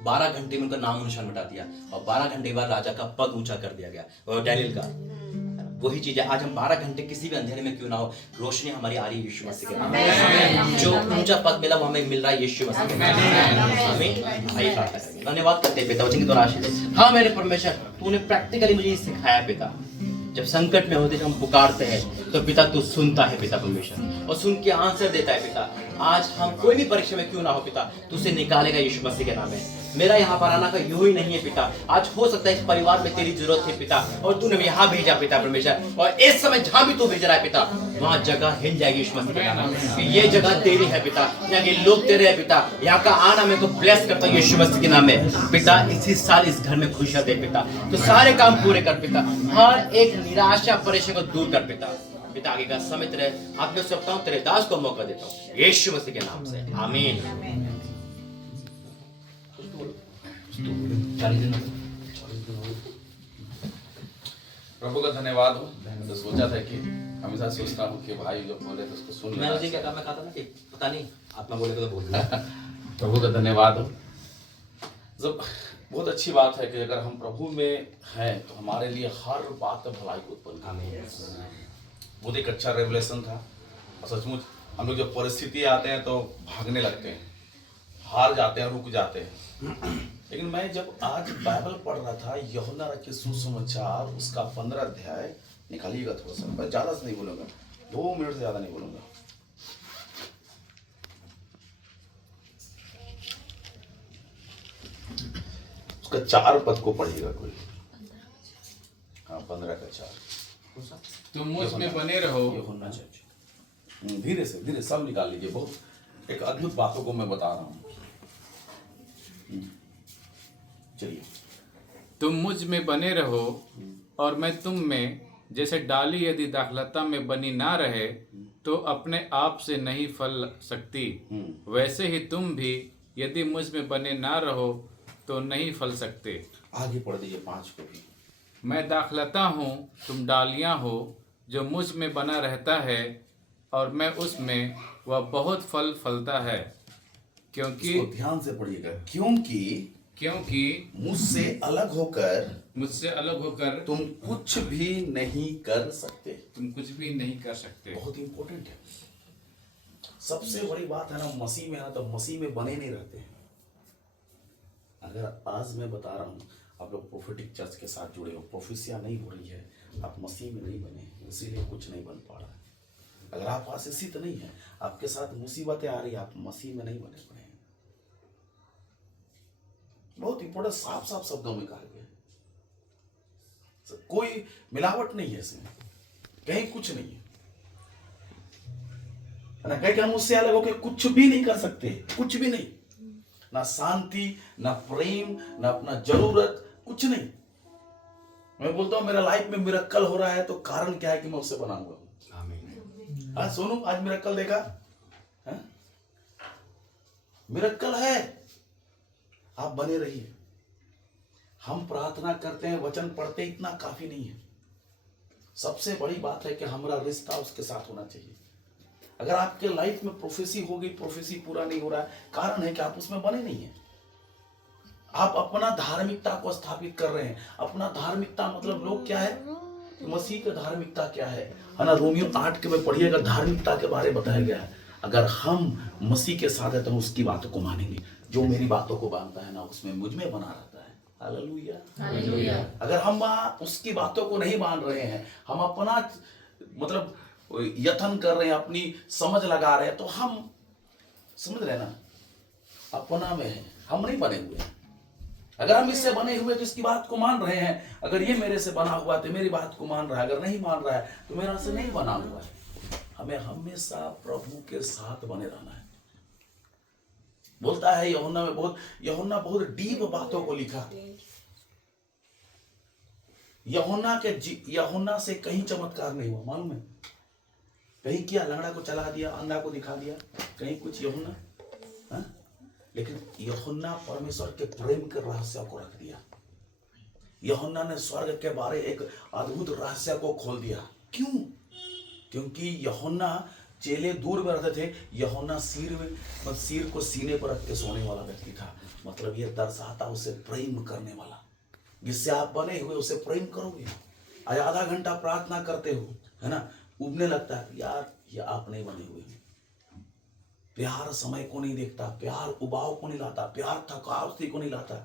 12 घंटे में उनका नाम निशान मिटा दिया और 12 घंटे के बाद राजा का पद ऊंचा कर दिया गया, और डैनियल का। वही चीज है, आज हम 12 घंटे किसी भी अंधेरे में क्यों ना हो, रोशनी हमारी आ रही है यीशु मसीह के नाम से। जो ऊंचा पद मिला वो हमें मिल रहा है यीशु मसीह के नाम से। आमीन। आइए प्रार्थना करें। धन्यवाद करते हैं पिता वचन की द्वारा आशीष दे। हाँ मेरे परमेश्वर, तूने प्रैक्टिकली मुझे ये सिखाया पिता। जब संकट में होते, जब हम पुकारते हैं तो पिता तू सुनता है पिता परमेश्वर, और सुन के आंसर देता है पिता। आज हम कोई भी परीक्षा में क्यों ना हो पिता, तू उसे निकालेगा यीशु मसीह के नाम में। मेरा यहाँ पर आना का यूं ही नहीं है पिता। आज हो सकता है इस परिवार में तेरी जरूरत है पिता, और तूने यहाँ भेजा पिता परमेश्वर, और इस समय जहाँ भी तू भेज रहा है पिता, वहाँ जगह हिल जाएगी यीशु मसीह के नाम में। ये जगह तेरी है पिता, यहाँ के लोग तेरे है पिता। यहाँ का आना मैं तो ब्लेस करता हूँ यीशु मसीह के नाम में पिता। इसी साल इस घर में खुशियां दे पिता, तो सारे काम पूरे कर पिता। हर एक निराशा परेशानी को दूर कर पिता। पिता आगे का समय तेरे हाथ में सौंपता हूं, तेरे दास को मौका देता हूं यीशु मसीह के नाम से, आमीन। प्रभु का धन्यवाद हो। मैं तो सोचा था कि हमेशा सोचता हूँ कि भाई जो बोले तो उसको सुन मैं उसी क्या काम में खाता ना कि पता नहीं आत्मा बोले तो बोल रहा। प्रभु का धन्यवाद हो। जब बहुत अच्छी बात है कि अगर हम प्रभु में हैं तो हमारे लिए हर बात भलाई को उत्पन्न आमीन। बहुत एक अच्छा रेवलेशन था। और सचमुच हम लोग जब परिस्थिति आते हैं तो भागने लगते हैं, हार जाते हैं, रुक जाते हैं। लेकिन मैं जब आज बाइबल पढ़ रहा था, यूहन्ना के सुसमाचार उसका 15 अध्याय, निकालिएगा थोड़ा सा, मैं ज़्यादा से नहीं बोलूँगा, 2 मिनट से ज़्यादा नहीं बोलूँगा। उसका 4 पद को पढ़िएगा कोई। हाँ 15 का 4। तुम मुझ में बने रहो। यूहन्ना धीरे से सब निकाल लीजिए। बहुत एक अद्भुत बातों को मैं बता रहा हूँ। चलिए। तुम मुझ में बने रहो और मैं तुम में। जैसे डाली यदि दाखलता में बनी ना रहे तो अपने आप से नहीं फल सकती, वैसे ही तुम भी यदि मुझ में बने ना रहो तो नहीं फल सकते। आगे पढ़ दीजिए 5 को भी। मैं दाखलता हूँ, तुम डालियाँ हो। जो मुझ में बना रहता है और मैं उसमें, वह बहुत फल फलता है, क्योंकि इसको ध्यान से पढ़िएगा। क्योंकि मुझसे अलग होकर तुम कुछ भी नहीं कर सकते। तुम कुछ भी नहीं कर सकते। बहुत इंपॉर्टेंट है। सबसे बड़ी बात है ना, मसीह में है तो मसीह में बने नहीं रहते हैं। अगर आज मैं बता रहा हूँ आप लोग प्रोफेटिक चर्च के साथ जुड़े हो, प्रोफेसिया नहीं हो रही है, आप मसीह में नहीं बने, इसीलिए कुछ नहीं बन पा रहा है। अगर आप आशीषित नहीं है, आपके साथ मुसीबतें आ रही है, आप मसीह में नहीं बने पड़े हैं। बहुत इंपॉर्टेंट, साफ साफ शब्दों में कहा गया है। कोई मिलावट नहीं है इसमें, कहीं कुछ नहीं है ना। कहीं हम उससे अलग होकर कुछ भी नहीं कर सकते, कुछ भी नहीं, ना शांति, ना प्रेम, ना अपना जरूरत, कुछ नहीं। मैं बोलता हूं मेरा लाइफ में मिरेकल हो रहा है तो कारण क्या है कि मैं उससे बना हुआ हूं। आमीन। आज सोनू, आज मिरेकल देखा है? मिरेकल है, आप बने रहिए। हम प्रार्थना करते हैं, वचन पढ़ते हैं, इतना काफी नहीं है। सबसे बड़ी बात है कि हमारा रिश्ता उसके साथ होना चाहिए। अगर आपके लाइफ में प्रोफेसी हो गई, प्रोफेसी पूरा नहीं हो रहा है, कारण है कि आप उसमें बने नहीं हैं। आप अपना धार्मिकता को स्थापित कर रहे हैं। अपना धार्मिकता मतलब लोग क्या है, मसीह का धार्मिकता क्या है ना। रोमियो 8 के में पढ़िएगा, धार्मिकता के बारे में बताया गया है। अगर हम मसीह के साथ है तो उसकी बातों को मानेंगे। जो मेरी बातों को मानता है ना, उसमें मुझ में बना रहता है। Hallelujah, hallelujah. अगर हम उसकी बातों को नहीं मान रहे हैं, हम अपना मतलब यत्न कर रहे हैं, अपनी समझ लगा रहे हैं, तो हम समझ रहे हैं ना, अपना में है, हम नहीं बने हुए हैं। अगर हम इससे बने हुए तो इसकी बात को मान रहे हैं, अगर ये मेरे से बना हुआ तो मेरी बात को मान रहा है, अगर नहीं मान रहा है तो मेरा से नहीं बना हुआ है। हमें हमेशा प्रभु के साथ बने रहना है। बोलता है यूहन्ना बहुत डीप बातों को लिखा। यूहन्ना से कहीं चमत्कार नहीं हुआ, मालूम है? कहीं किया, लंगड़ा को चला दिया, अंधा को दिखा दिया, कहीं कुछ यूहन्ना, हाँ? लेकिन यूहन्ना परमेश्वर के प्रेम के रहस्य को रख दिया। यूहन्ना ने स्वर्ग के बारे एक अद्भुत रहस्य को खोल दिया। क्यों? क्योंकि यूहन्ना, चेले दूर में रहते थे, यूहन्ना सिर को सीने पर रख के सोने वाला व्यक्ति था। मतलब ये दर्शाता उसे प्रेम करने वाला। जिससे आप बने हुए उसे प्रेम करोगे। आज आधा घंटा प्रार्थना करते हो, है ना, उबने लगता है, यार ये आप नहीं बने हुए। प्यार समय को नहीं देखता, प्यार उबाव को नहीं लाता, प्यार थकावटी को नहीं लाता।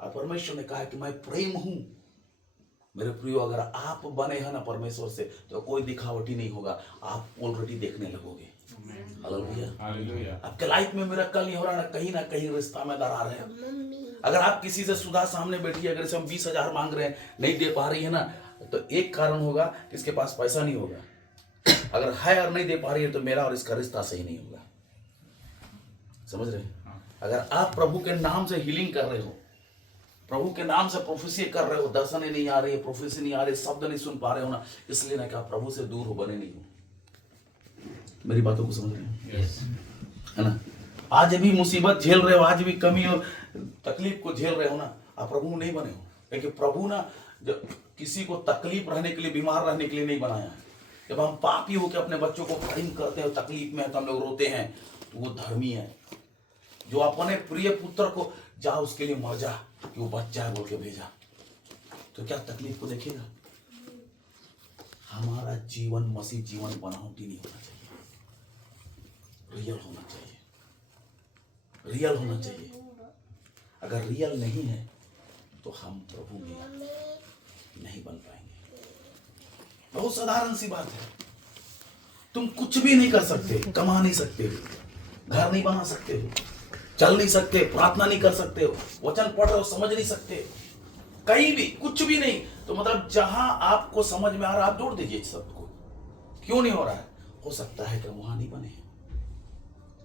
और परमेश्वर ने कहा कि मैं प्रेम हूं। मेरे प्रियो, अगर आप बने हैं ना परमेश्वर से तो कोई दिखावटी नहीं होगा, आप ऑलरेडी देखने लगोगे। हालेलुया। आपके लाइफ में मिरेकल नहीं हो रहा ना कहीं रिश्ता में दरार है। अगर आप किसी से सुधा सामने बैठिए, अगर हम 20,000 मांग रहे हैं, नहीं दे पा रही है ना, तो एक कारण होगा कि इसके पास पैसा नहीं होगा। अगर है और नहीं दे पा रही है तो मेरा और इसका रिश्ता सही नहीं होगा। समझ रहे हैं? अगर आप प्रभु के नाम से हीलिंग कर रहे हो, प्रभु के नाम से प्रोफेसी कर रहे हो, दर्शन नहीं आ रही है, प्रोफेसी नहीं आ रही, शब्द नहीं सुन पा रहे हो ना, इसलिए ना कि आप प्रभु से दूर हो, बने नहीं हो। मेरी बातों को समझ रहे हैं? है ना? आज भी मुसीबत झेल रहे हो, आज भी कमी और तकलीफ को झेल रहे हो ना, आप प्रभु में नहीं बने हो। क्योंकि प्रभु ना जब किसी को तकलीफ रहने के लिए, बीमार रहने के लिए नहीं बनाया है। जब हम पापी होकर अपने बच्चों को प्रेम करते हैं, तकलीफ में है तो हम लोग रोते हैं, तो वो धर्मी है। जो अपने प्रिय पुत्र को जा उसके लिए मर जा कि वो बच्चा है बोल के भेजा, तो क्या तकलीफ को देखेगा? हमारा जीवन मसीह जीवन बनावटी नहीं होना चाहिए, रियल होना चाहिए, रियल होना चाहिए। अगर रियल नहीं है तो हम प्रभु में नहीं बन पाएंगे। बहुत साधारण सी बात है। तुम कुछ भी नहीं कर सकते, कमा नहीं सकते हो, घर नहीं बना सकते हो, चल नहीं सकते, प्रार्थना नहीं कर सकते हो, वचन पढ़ रहे हो समझ नहीं सकते, कहीं भी कुछ भी नहीं। तो मतलब जहां आपको समझ में आ रहा है आप जोड़ दीजिए शब्द को। क्यों नहीं हो रहा है? हो सकता है कि वहां नहीं बने।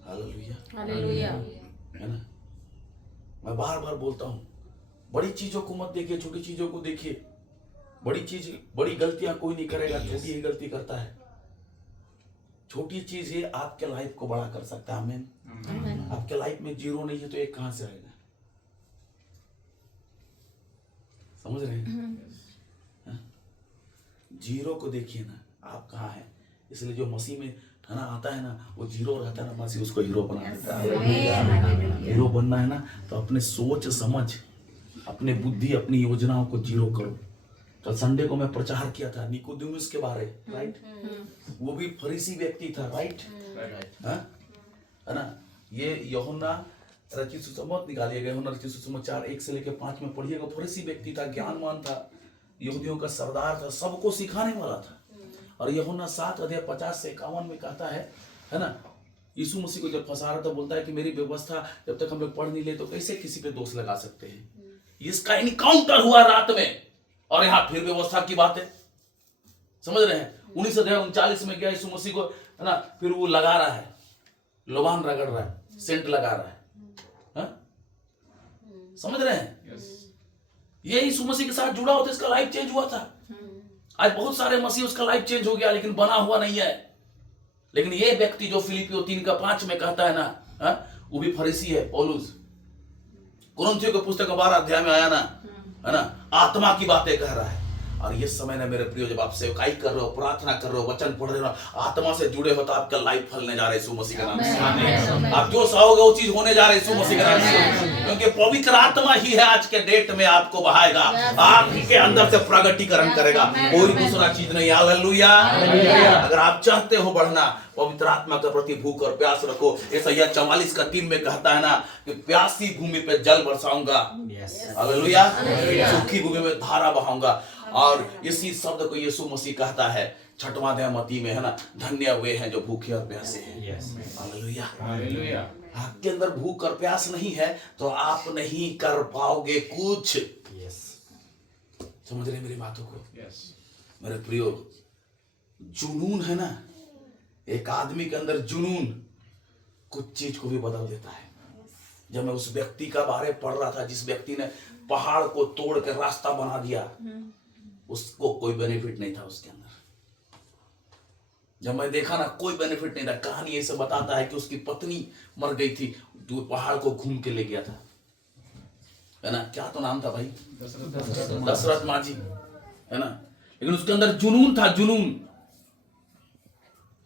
Hallelujah, hallelujah. है ना? मैं बार बार बोलता हूं, बड़ी चीजों को मत देखिए, छोटी चीजों को देखिए। बड़ी गलतियां कोई नहीं करेगा, छोटी ही गलती करता है। छोटी चीज ये आपके लाइफ को बड़ा कर सकता है। आमीन। आपके लाइफ में 0 नहीं है तो 1 कहां से आएगा? समझ रहे हैं? 0 को देखिए ना, आप कहाँ हैं। इसलिए जो मसीह में है ना आता है ना, वो 0 रहता है ना, मसीह उसको हीरो बना देता है। हीरो बनना है ना तो अपने सोच समझ, अपने बुद्धि, अपनी योजनाओं को 0 करो। कल संडे को मैं प्रचार किया था निकोदेमुस के बारे, राइट? वो भी फरीसी व्यक्ति था, राइट? है ना? ये यूहन्ना रचित सुसमाचार निकालिए गए, यूहन्ना रचित सुसमाचार 1 से लेकर 5 में पढ़िएगा। फरीसी व्यक्ति था, ज्ञानवान था, यहूदियों का सरदार था, सबको सिखाने वाला था। और यूहन्ना 7:50 से 51 में कहता है ना, यीशु मसीह को जब फंसा रहा था, बोलता है कि मेरी व्यवस्था जब तक हम लोग पढ़ नहीं ले तो कैसे किसी पे दोष लगा सकते हैं। इसका इनकाउंटर हुआ रात में, और यहाँ फिर व्यवस्था की बात है। समझ रहे हैं? 1939 में गया यीशु मसीह को, है ना, फिर वो लगा रहा है, लोबान रगड़ रहा है, सेंट लगा रहा है। समझ रहे हैं? ये यीशु मसीह के साथ जुड़ा होता, इसका लाइफ चेंज हुआ था। आज बहुत सारे मसीह उसका लाइफ चेंज हो गया, लेकिन बना हुआ नहीं है। लेकिन ये व्यक्ति जो फिलिपियों 3:5 में कहता है ना, वो भी फरीसी है। पौलुस कुरिन्थियों के पुस्तक 12 अध्याय में आया ना, है ना, आत्मा की बातें कह रहा है। और ये समय ना मेरे प्रियो, जब आप सेवकाई कर रहे हो, प्रार्थना कर रहे हो, वचन पढ़ रहे हो, आत्मा से जुड़े हो, तो आपका लाइफ फलने जा रहा है यीशु मसीह के नाम से। आप जो चाहोगे वो चीज होने जा रहा है यीशु मसीह के नाम से, क्योंकि पवित्र आत्मा ही है आज के डेट में आपको बहाएगा, आपके अंदर से प्रगटीकरण करेगा, कोई दूसरा चीज नहीं। हालेलुया। अगर आप चाहते हो बढ़ना, पवित्र आत्मा के प्रति भूख और प्यास रखो। यशायाह 44:3 में कहता है ना कि प्यासी भूमि पे जल बरसाऊंगा, हालेलुया, सूखी भूमि में धारा बहाऊंगा। और इसी शब्द को यीशु मसीह कहता है 6वां अध्याय मत्ती में, है ना, धन्य वे हैं जो भूखे और प्यासे हैं। Hallelujah, hallelujah. आपके अंदर भूख और प्यास नहीं है तो आप नहीं कर पाओगे कुछ। समझ रहे मेरी बातों को? मेरे प्रियो, जुनून है ना, एक आदमी के अंदर जुनून कुछ चीज को भी बदल देता है। जब मैं उस व्यक्ति का बारे पढ़ रहा था जिस व्यक्ति ने पहाड़ को तोड़ के रास्ता बना दिया, उसको कोई बेनिफिट नहीं था उसके अंदर। जब मैं देखा ना, कोई बेनिफिट नहीं था। कहानी ऐसे बताता है कि उसकी पत्नी मर गई थी, तो पहाड़ को घूम के ले गया था, है ना। क्या तो नाम था भाई? दशरथ माझी, है ना। लेकिन उसके अंदर जुनून था, जुनून।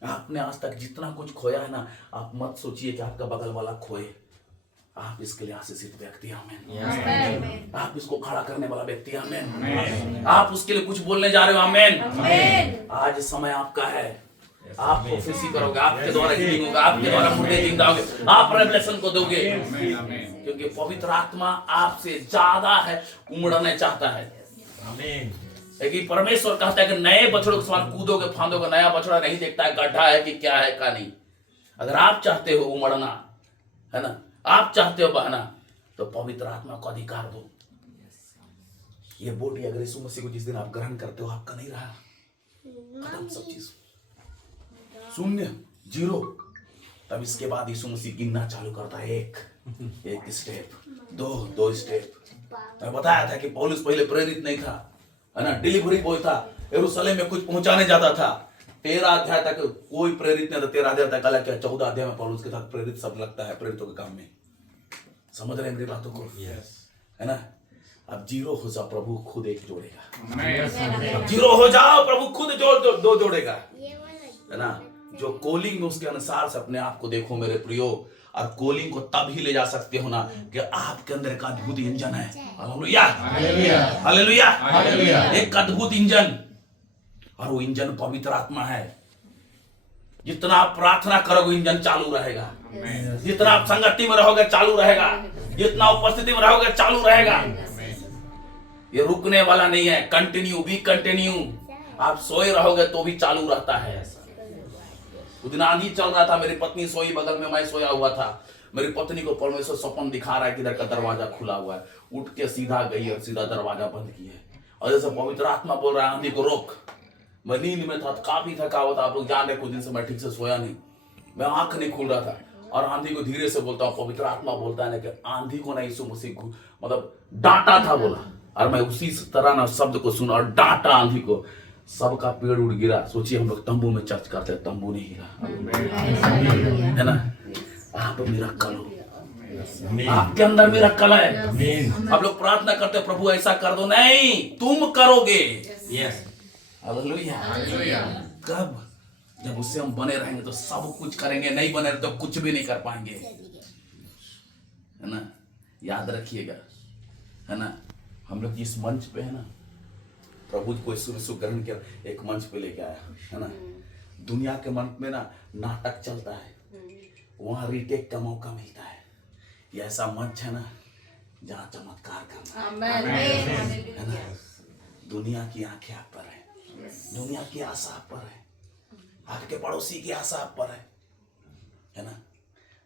आपने आज तक जितना कुछ खोया है ना, आप मत सोचिए कि आपका बगल वाला खोए। आप इसके लिए आशीषित व्यक्ति, आमेन। आप इसको खड़ा करने वाला व्यक्ति, आमेन। आप उसके लिए कुछ बोलने जा रहे हो, आमेन। आज समय आपका है, आप प्रोफेसी करोगे, आपके द्वारा हीलिंग होगा, आपके द्वारा मुर्दे जिंदा होंगे, आप रेवलेशन को दोगे, क्योंकि पवित्र आत्मा आपसे ज्यादा है, उमड़ने चाहता है। लेकिन परमेश्वर कहता है कि नए बछड़ों के समान कूदोगे फांदोगे। नया बछड़ा नहीं देखता है गड्ढा है कि क्या है क्या नहीं। अगर आप चाहते हो उमड़ना, है ना, आप चाहते हो बहना, तो पवित्र आत्मा को अधिकार दो। ये बॉडी अगर यीशु मसीह को जिस दिन आप ग्रहण करते हो, आपका नहीं रहा, खत्म सब चीज, शून्य, जीरो। तब इसके बाद यीशु मसीह गिनना चालू करता है, एक स्टेप, दो स्टेप। मैं बताया था कि पौलुस पहले प्रेरित नहीं था, है ना, डिलीवरी बॉय था, यरूशलेम में कुछ पहुंचाने जाता था। 13 अध्याय तक कोई प्रेरित नहीं था, 13 अध्याय तक अलग क्या, 14 अध्याय में पौलुस के साथ प्रेरित सब लगता है प्रेरितों के काम में। समझ रहे हैं मेरी बातों को? है ना। अब जीरो हो जाओ, प्रभु खुद एक जोड़ेगा। जीरो हो जाओ, प्रभु खुद दो जोड़ेगा, है ना। जो कॉलिंग में उसके अनुसार से अपने आप को देखो मेरे प्रियो। और कॉलिंग को तब ही ले जा सकते हो ना कि आपके अंदर एक अद्भुत इंजन है। Hallelujah, hallelujah, hallelujah. एक अद्भुत इंजन, और वो इंजन पवित्र आत्मा है। जितना आप प्रार्थना करोगे इंजन चालू रहेगा, जितना आप संगति में रहोगे चालू रहेगा, जितना उपस्थिति में रहोगे चालू रहेगा। ये रुकने वाला नहीं है, कंटिन्यू, बी कंटिन्यू। आप सोए रहोगे तो भी चालू रहता है। उस दिन आंधी चल रहा था, मेरी पत्नी सोई बगल में, मैं सोया हुआ था। मेरी पत्नी को परमेश्वर सपन दिखा रहा है कि इधर का दरवाजा खुला हुआ है। उठ के सीधा गई और सीधा दरवाजा बंद किया। और जैसे पवित्र आत्मा बोल रहा है आंधी को रोक। मैं नींद में था, काफी थकावट, आप लोग जान रहे, कुछ दिन से मैं ठीक से सोया नहीं, मैं आंख नहीं खुल रहा था। और आंधी को धीरे से बोलता हूँ, पवित्र आत्मा बोलता है ना कि आंधी को ना यीशु मसीह मतलब डांटा था, बोला। और मैं उसी तरह ना शब्द को सुना और डांटा आंधी को। सबका पेड़ उड़ गिरा। सोचिए हम लोग तंबू में चर्च करते हैं, तंबू नहीं गिरा, है ना। आप मेरा कल हो, आपके अंदर मेरा कल है। आप लोग प्रार्थना करते प्रभु ऐसा कर दो, नहीं, तुम करोगे। हालेलुया। कब? जब उससे हम बने रहेंगे तो सब कुछ करेंगे, नहीं बने तो कुछ भी नहीं कर पाएंगे, है ना। याद रखिएगा, है ना। हम लोग इस मंच पे है ना, प्रभु को यीशु ग्रहण किया, एक मंच पे लेके आया, है ना। दुनिया के मंच में ना नाटक चलता है, वहां रीटेक का मौका मिलता है। ये ऐसा मंच है ना जहाँ चमत्कार करना है ना। दुनिया की आंखें आप पर है, दुनिया की आशा आप पर है, आपके पड़ोसी की आशा आप पर है ना।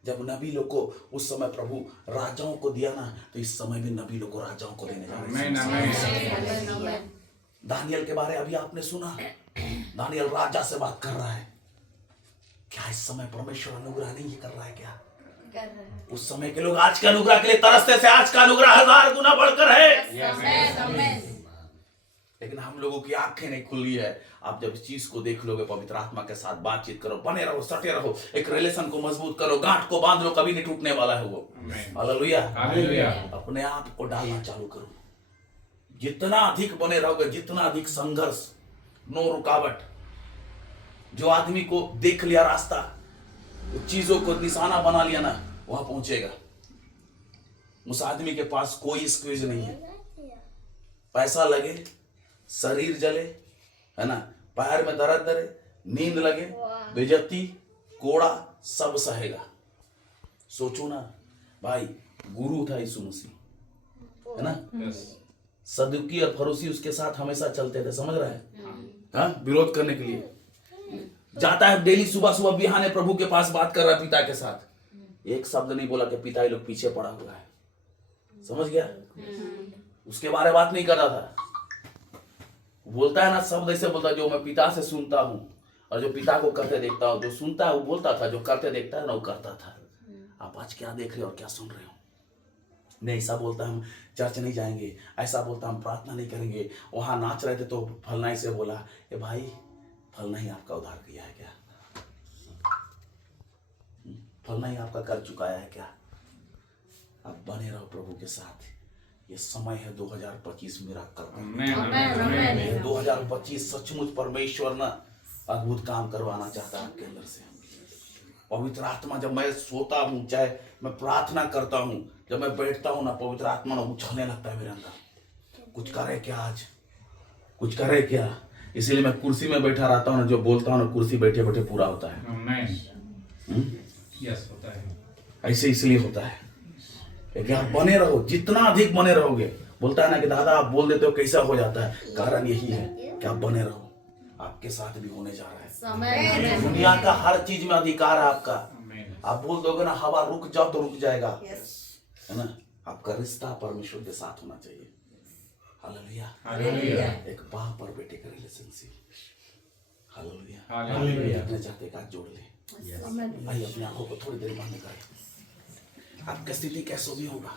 जब नबी लोग को उस समय प्रभु राजाओं को दिया ना, तो इस समय भी नबी लोग को राजाओं को देने जा रहे हैं। दानियल के बारे अभी आपने सुना, दानियल राजा से बात कर रहा है। क्या इस समय परमेश्वर अनुग्रह नहीं कर रहा है? क्या उस समय के लोग आज के अनुग्रह के लिए तरसते थे, आज का अनुग्रह 1000 गुना बढ़कर है। लेकिन हम लोगों की आंखें नहीं खुली है। आप जब इस चीज को देख लोगे, पवित्र आत्मा के साथ बातचीत करो, बने रहो, सटे रहो, एक रिलेशन को मजबूत करो, गांठ को बांध लो, कभी नहीं टूटने वाला है वो। Hallelujah, hallelujah. अपने आप को डालना चालू करो। जितना अधिक बने रहोगे, जितना अधिक संघर्ष, नो रुकावट। जो आदमी को देख लिया रास्ता, चीजों को निशाना बना लिया ना, वहां पहुंचेगा। उस आदमी के पास कोई स्क्वीज नहीं है। पैसा लगे, शरीर जले, है ना, पैर में दर्द धरे, नींद लगे, बेइज्जती, कोड़ा, सब सहेगा। सोचो ना भाई, गुरु था यीशु मसीह, है ना। सदुकी और फरूसी उसके साथ हमेशा चलते थे, समझ रहे हैं, हाँ, विरोध करने के लिए। जाता है डेली सुबह सुबह बिहाने प्रभु के पास, बात कर रहा है पिता के साथ, एक शब्द नहीं बोला कि पिता ये लोग पीछे पड़ा हुआ है, समझ गया? उसके बारे में बात नहीं कर रहा था। बोलता है ना शब्द ऐसे बोलता है, जो मैं पिता से सुनता हूँ और जो पिता को करते देखता हूँ। जो सुनता है वो बोलता था, जो करते देखता है ना वो करता था। आप आज क्या देख रहे हो और क्या सुन रहे हो? नहीं, ऐसा बोलता हम चर्च नहीं जाएंगे, ऐसा बोलता हम प्रार्थना नहीं करेंगे। वहां नाच रहे थे तो फलनाई से बोला, ए भाई फलना ही आपका उद्धार किया है क्या? फलना ही आपका कर चुकाया है क्या? आप बने रहो प्रभु के साथ। ये समय है 2025 मेरा करना है। 2025 सचमुच परमेश्वर ना अद्भुत काम करवाना चाहता है आपके अंदर से। पवित्र आत्मा, जब मैं सोता हूँ, चाहे मैं प्रार्थना करता हूँ, जब मैं बैठता हूँ ना, पवित्र आत्मा ना उछलने लगता है मेरे अंदर। कुछ करे क्या आज, कुछ करे क्या? इसीलिए मैं कुर्सी में बैठा रहता हूँ ना, जो बोलता हूँ ना कुर्सी बैठे बैठे पूरा होता है। यस, होता है ऐसे इसलिए होता है कि आप बने रहो, जितना अधिक बने रहोगे। बोलता है ना कि दादा आप बोल देते हो कैसा हो जाता है, कारण यही है कि आप बने रहो। आपके साथ भी होने जा रहा है। दुनिया का हर चीज में अधिकार है आपका। आप बोल दोगे ना हवा रुक जाओ तो रुक जाएगा, है ना? आपका रिश्ता परमेश्वर के साथ होना चाहिए। हालेलुया। एक बाप और बेटे का रिलेशनशिप। हालेलुया। अपने चाहते का जोड़ ले। भाई अपने आंखों को थोड़ी देर बंद करें। आपकी स्थिति कैसे भी होगा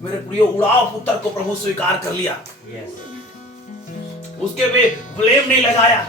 मेरे प्रियो, उड़ाव पुत्र को प्रभु स्वीकार कर लिया। उसके पे ब्लेम नहीं लगाया।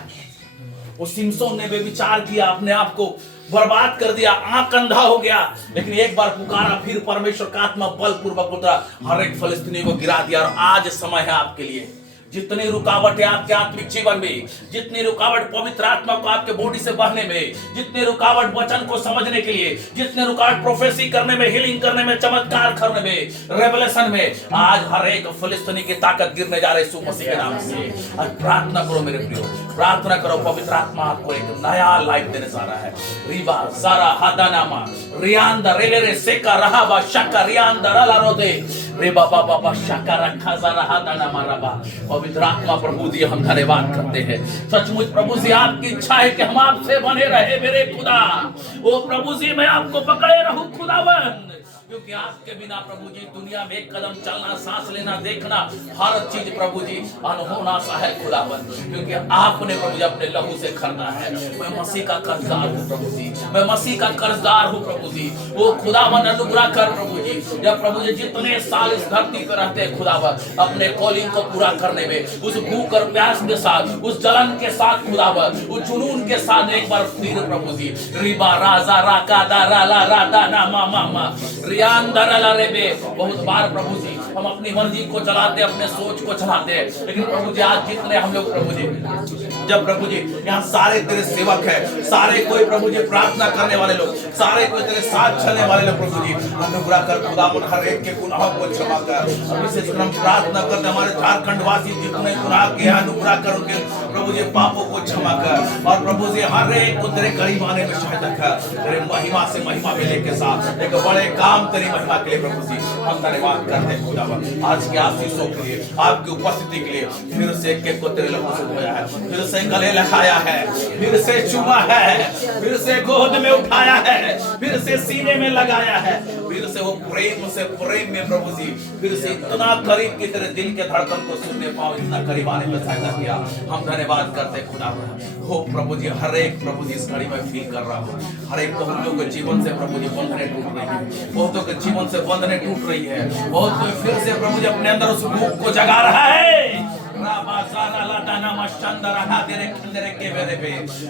वो सिमसोन ने बेविचार किया, अपने आप को बर्बाद कर दिया, आंख अंधा हो गया, लेकिन एक बार पुकारा, फिर परमेश्वर का आत्मा बलपूर्वक उतरा, हर एक फिलिस्तीनी को गिरा दिया। और आज समय है आपके लिए। जितनी रुकावट है आपके आत्मिक जीवन में, जितनी रुकावट पवित्र आत्मा को आपके बॉडी से बहने में, जितनी रुकावट वचन को समझने के लिए, जितनी रुकावट प्रोफेसी करने में, हीलिंग करने में, चमत्कार करने में, रेवलेशन में, आज हर एक फिलिस्तीनी की ताकत गिरने जा रही है यीशु मसीह के नाम से। आज प्रार्थना करो मेरे प्रियो, प्रार्थना करो। पवित्र आत्मा आपको एक नया लाइफ देने जा रहा है। रिबा सारा हादानामा रियांदा रेलेरे सेका रहाबा शका रियांदा रलारोदे रे बाबा बाबा शका रखा जा रहा दानामा रबा। पवित्र आत्मा प्रभु जी हम धन्यवाद करते हैं। सचमुच प्रभु जी आपकी इच्छा है कि हम आपसे बने रहे मेरे खुदा। ओ प्रभु जी मैं आपको पकड़े रहूं खुदावन, क्योंकि आपके बिना प्रभु जी दुनिया में एक कदम चलना, सांस लेना, देखना, हर चीज प्रभु जी अनहोना सा है खुदावन, क्योंकि आपने प्रभु जी अपने लहू से खरीदा है। मैं मसीह का कर्जदार हूँ प्रभु जी, मैं मसीह का कर्जदार हूँ प्रभु जी। वो खुदावन अनुग्रह कर प्रभु जी। जब प्रभु जी जितने साल इस धरती पर रहते हैं खुदावन, अपने कॉलिंग को पूरा करने में, उस भूख और प्यास के साथ, उस जलन के साथ खुदावन, उस जुनून के साथ एक बार फिर प्रभु जी रिबा राजा राका दारा ला राधा ना मामा बहुत बार प्रभु जी हम अपनी मर्जी को चलाते, अपने सोच को चलाते हैं, लेकिन प्रभु जी आज जितने हम लोग प्रभु जी, जब प्रभु जी यहाँ सारे तेरे सेवक है, सारे कोई प्रभु जी प्रार्थना करने वाले लोग, सारे कोई तेरे साथ चलने वाले लोग प्रभु जी अनुग्रह कर खुदावन, हर एक के गुनाहों को क्षमा कर। विशेष कर हम प्रार्थना करते हमारे झारखंड वासी जितने गुनाह के अनुग्रह कर, उनके प्रभु जी पापों को क्षमा कर। और प्रभु जी हर एक को तेरे करीब आने में सहायता कर। तेरे महिमा से महिमा मिले के साथ एक बड़े काम तेरी महिमा के लिए प्रभु जी हम धन्यवाद करते हैं खुदावन। आज की आशीषों के लिए, आपकी उपस्थिति के लिए, फिर से एक को तेरे लहू से धोया है, फिर से गले लगाया है, फिर से चुमा है, फिर से गोद में उठाया है, फिर से सीने में लगाया है, फिर से वो प्रेम से प्रेम में प्रभु जी फिर से इतना करीब कि तेरे दिल के धड़कन को सुनने पाओ, इतना करीब आने में सहायता किया। हम धन्यवाद करते हैं खुदावन। हो प्रभु जी हर एक प्रभु जी इस घड़ी में फील कर रहा हूँ, हर एक को हम लोग के जीवन से प्रभु जी बंधने टूट रही है, बहुतों के जीवन से बंधने टूट रही है, बहुत कोई फिर से प्रभु जी अपने अंदर उस भूख को जगा रहा है।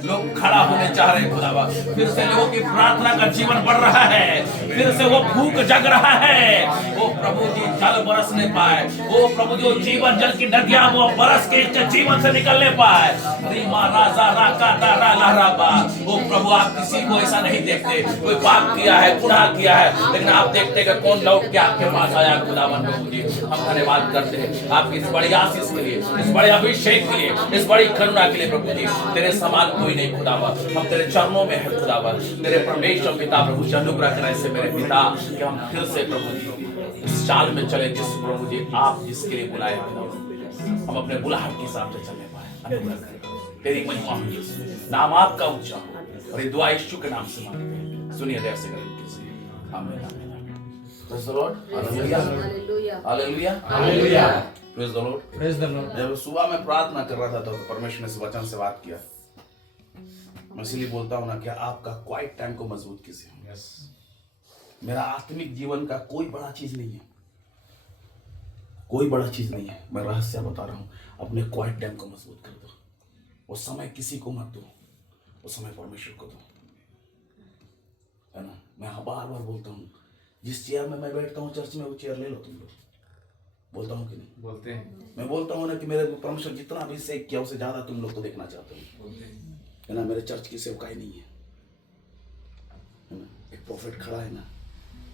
लोग खड़ा होने चाह रहे खुदावा, फिर से लोगों की प्रार्थना का जीवन बढ़ रहा है, फिर से वो भूख जग रहा है। वो प्रभु जी जल बरसने पाए, वो प्रभु जी जीवन जल की नदियां वो बरस के इनके जीवन से निकलने पाए। रीमा राजा राका दारा लहराबा। वो प्रभु आप किसी को ऐसा नहीं देखते, कोई पाप किया है, गुनाह किया है, लेकिन आप देखते कि कौन लौट के आपके पास आया खुदावन। प्रभु जी हम धन्यवाद करते हैं आपकी इस बड़ी आशीष के लिए, इस बड़े अभिषेक के लिए, इस बड़ी करुणा के लिए प्रभु जी। तेरे समान कोई नहीं खुदावा, हम तेरे चरणों में है खुदावा। तेरे परमेश्वर पिता प्रभु जी अनुग्रह करें से मेरे पिता कि हम फिर से प्रभु जी इस चाल में चले जिस प्रभु जी आप जिसके लिए बुलाए खुदावा, हम अपने बुलाहट के हिसाब से चलने पाए। अनुग्रह करें, तेरी महिमा हो, नाम आपका ऊंचा हो, और ये दुआ यीशु के नाम से मांगते हैं। सुनिए दया से करें। आमीन आमीन आमीन। Praise the Lord, hallelujah hallelujah hallelujah hallelujah. Praise the Lord. Praise the Lord. जब सुबह में प्रार्थना कर रहा था तो परमेश्वर ने इस वचन से बात किया। मैं इसलिए बोलता हूँ ना कि आपका क्वाइट टाइम को मजबूत कीजिए। यस। मेरा आत्मिक जीवन का कोई बड़ा चीज नहीं है, कोई बड़ा चीज नहीं है। मैं रहस्य बता रहा हूँ, अपने क्वाइट टाइम को मजबूत कर दो। वो समय किसी को मत दो, वो समय परमेश्वर को दो, है ना। मैं बार बार बोलता हूँ, जिस चेयर में मैं बैठता हूँ चर्च में, वो चेयर ले लो तुम लोग। बोलता हूँ कि नहीं? बोलते हैं। मैं बोलता हूँ ना कि मेरे परमेश्वर जितना अभिषेक किया उससे ज्यादा तुम लोग को देखना चाहता हूँ, बोलते हैं। है ना। मेरे चर्च की सेवकाई नहीं है ना। एक प्रोफेट खड़ा है ना,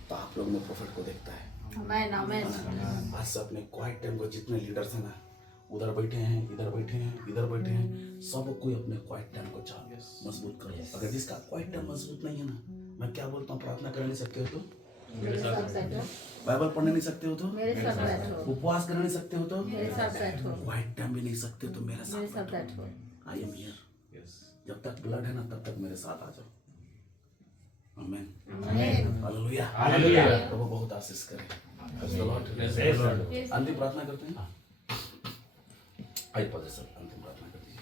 तो आप लोग में प्रोफेट को देखता है। आमेन आमेन। आज से अपने क्वाइट टाइम को जितने लीडर्स हैं ना, उधर बैठे हैं, इधर बैठे हैं, इधर बैठे हैं, सब कोई अपने क्वाइट टाइम को मजबूत करो। अगर जिसका क्वाइट टाइम मजबूत नहीं है ना, मैं क्या बोलता हूँ, प्रार्थना कर नहीं सकते हो तो, मेरे साथ बैठो, बाइबल पढ़ने नहीं सकते हो तो, मेरे साथ बैठो, उपवास करने नहीं सकते हो तो, मेरे साथ बैठो, क्वाइट टाइम भी नहीं सकते तो मेरे मेरे साथ साथ बैठो। बैठो। I am here. यस। जब तक ब्लड है ना तब तक मेरे साथ आ जाओ। आमीन आमेन। Hallelujah hallelujah. प्रभु बहुत आशीष करे। Praise the Lord. अंतिम प्रार्थना करते हैं। आइए पद सर, अंतिम प्रार्थना करते हैं।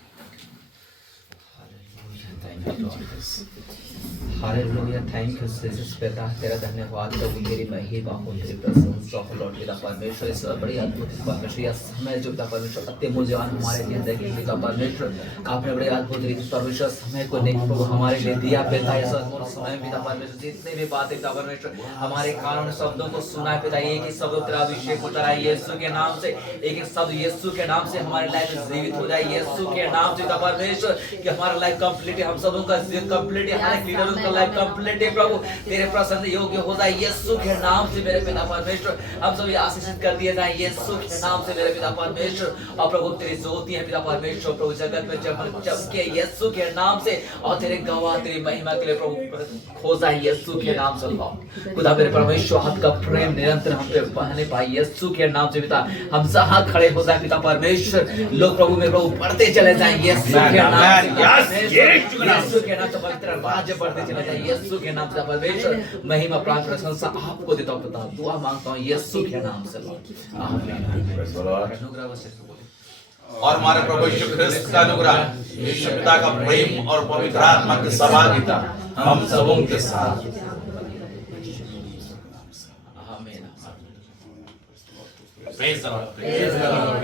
हालेलुया। थैंक यू जीसस पिता, तेरा धन्यवाद प्रभु, तेरी महिमा हो, तेरी प्रशंसा हो लॉर्ड पिता परमेश्वर। इस बड़ी अद्भुत परमेश्वर यह समय जो पिता परमेश्वर अति मूल्यवान हमारे जिंदगी में पिता परमेश्वर, आपने बड़े अद्भुत रीति परमेश्वर समय को नहीं प्रभु हमारे लिए दिया पिता। इस अद्भुत समय पिता परमेश्वर जितने भी बातें पिता परमेश्वर हमारे कानों शब्दों को सुना है पिता, एक ही शब्द तेरा अभिषेक होता है यीशु के नाम से। एक एक शब्द यीशु के नाम से हमारे लाइफ में जीवित हो जाए यीशु के नाम से पिता परमेश्वर, कि हमारा लाइफ कंप्लीट है, हम सबों का कंप्लीट है, हमारे लीडरों का लाइफ कंप्लीट है प्रभु, तेरे प्रसन्न योग्य हो जाए यीशु के नाम से मेरे पिता परमेश्वर। हम सभी आशीषित कर दिए जाए यीशु के नाम से मेरे पिता परमेश्वर। और प्रभु तेरी ज्योति है पिता परमेश्वर प्रभु जगत में चमके यीशु के नाम से, और तेरे गवाह तेरी महिमा के लिए प्रभु हो जाए यीशु के नाम से। खुदा मेरे परमेश्वर हाथ का प्रेम निरंतर हम पे बहने पाए यीशु के नाम से पिता। हम जहां खड़े हो जाए पिता परमेश्वर, लोग प्रभु में प्रभु बढ़ते चले जाए यीशु के नाम से। यीशु के नाम से पवित्र राज्य बढ़ते चले जाए यीशु के नाम से परमेश्वर। महिमा प्रार्थना प्रशंसा आपको देता हूं पिता, दुआ मांगता हूं यीशु के नाम से आमीन। Praise the Lord. अनुग्रह वसे और हमारे प्रभु यीशु ख्रिस्त का अनुग्रह, यीशु पिता का प्रेम और पवित्र आत्मा की सहभागिता हम सबों के साथ। आमीन। Praise the Lord. Praise the Lord.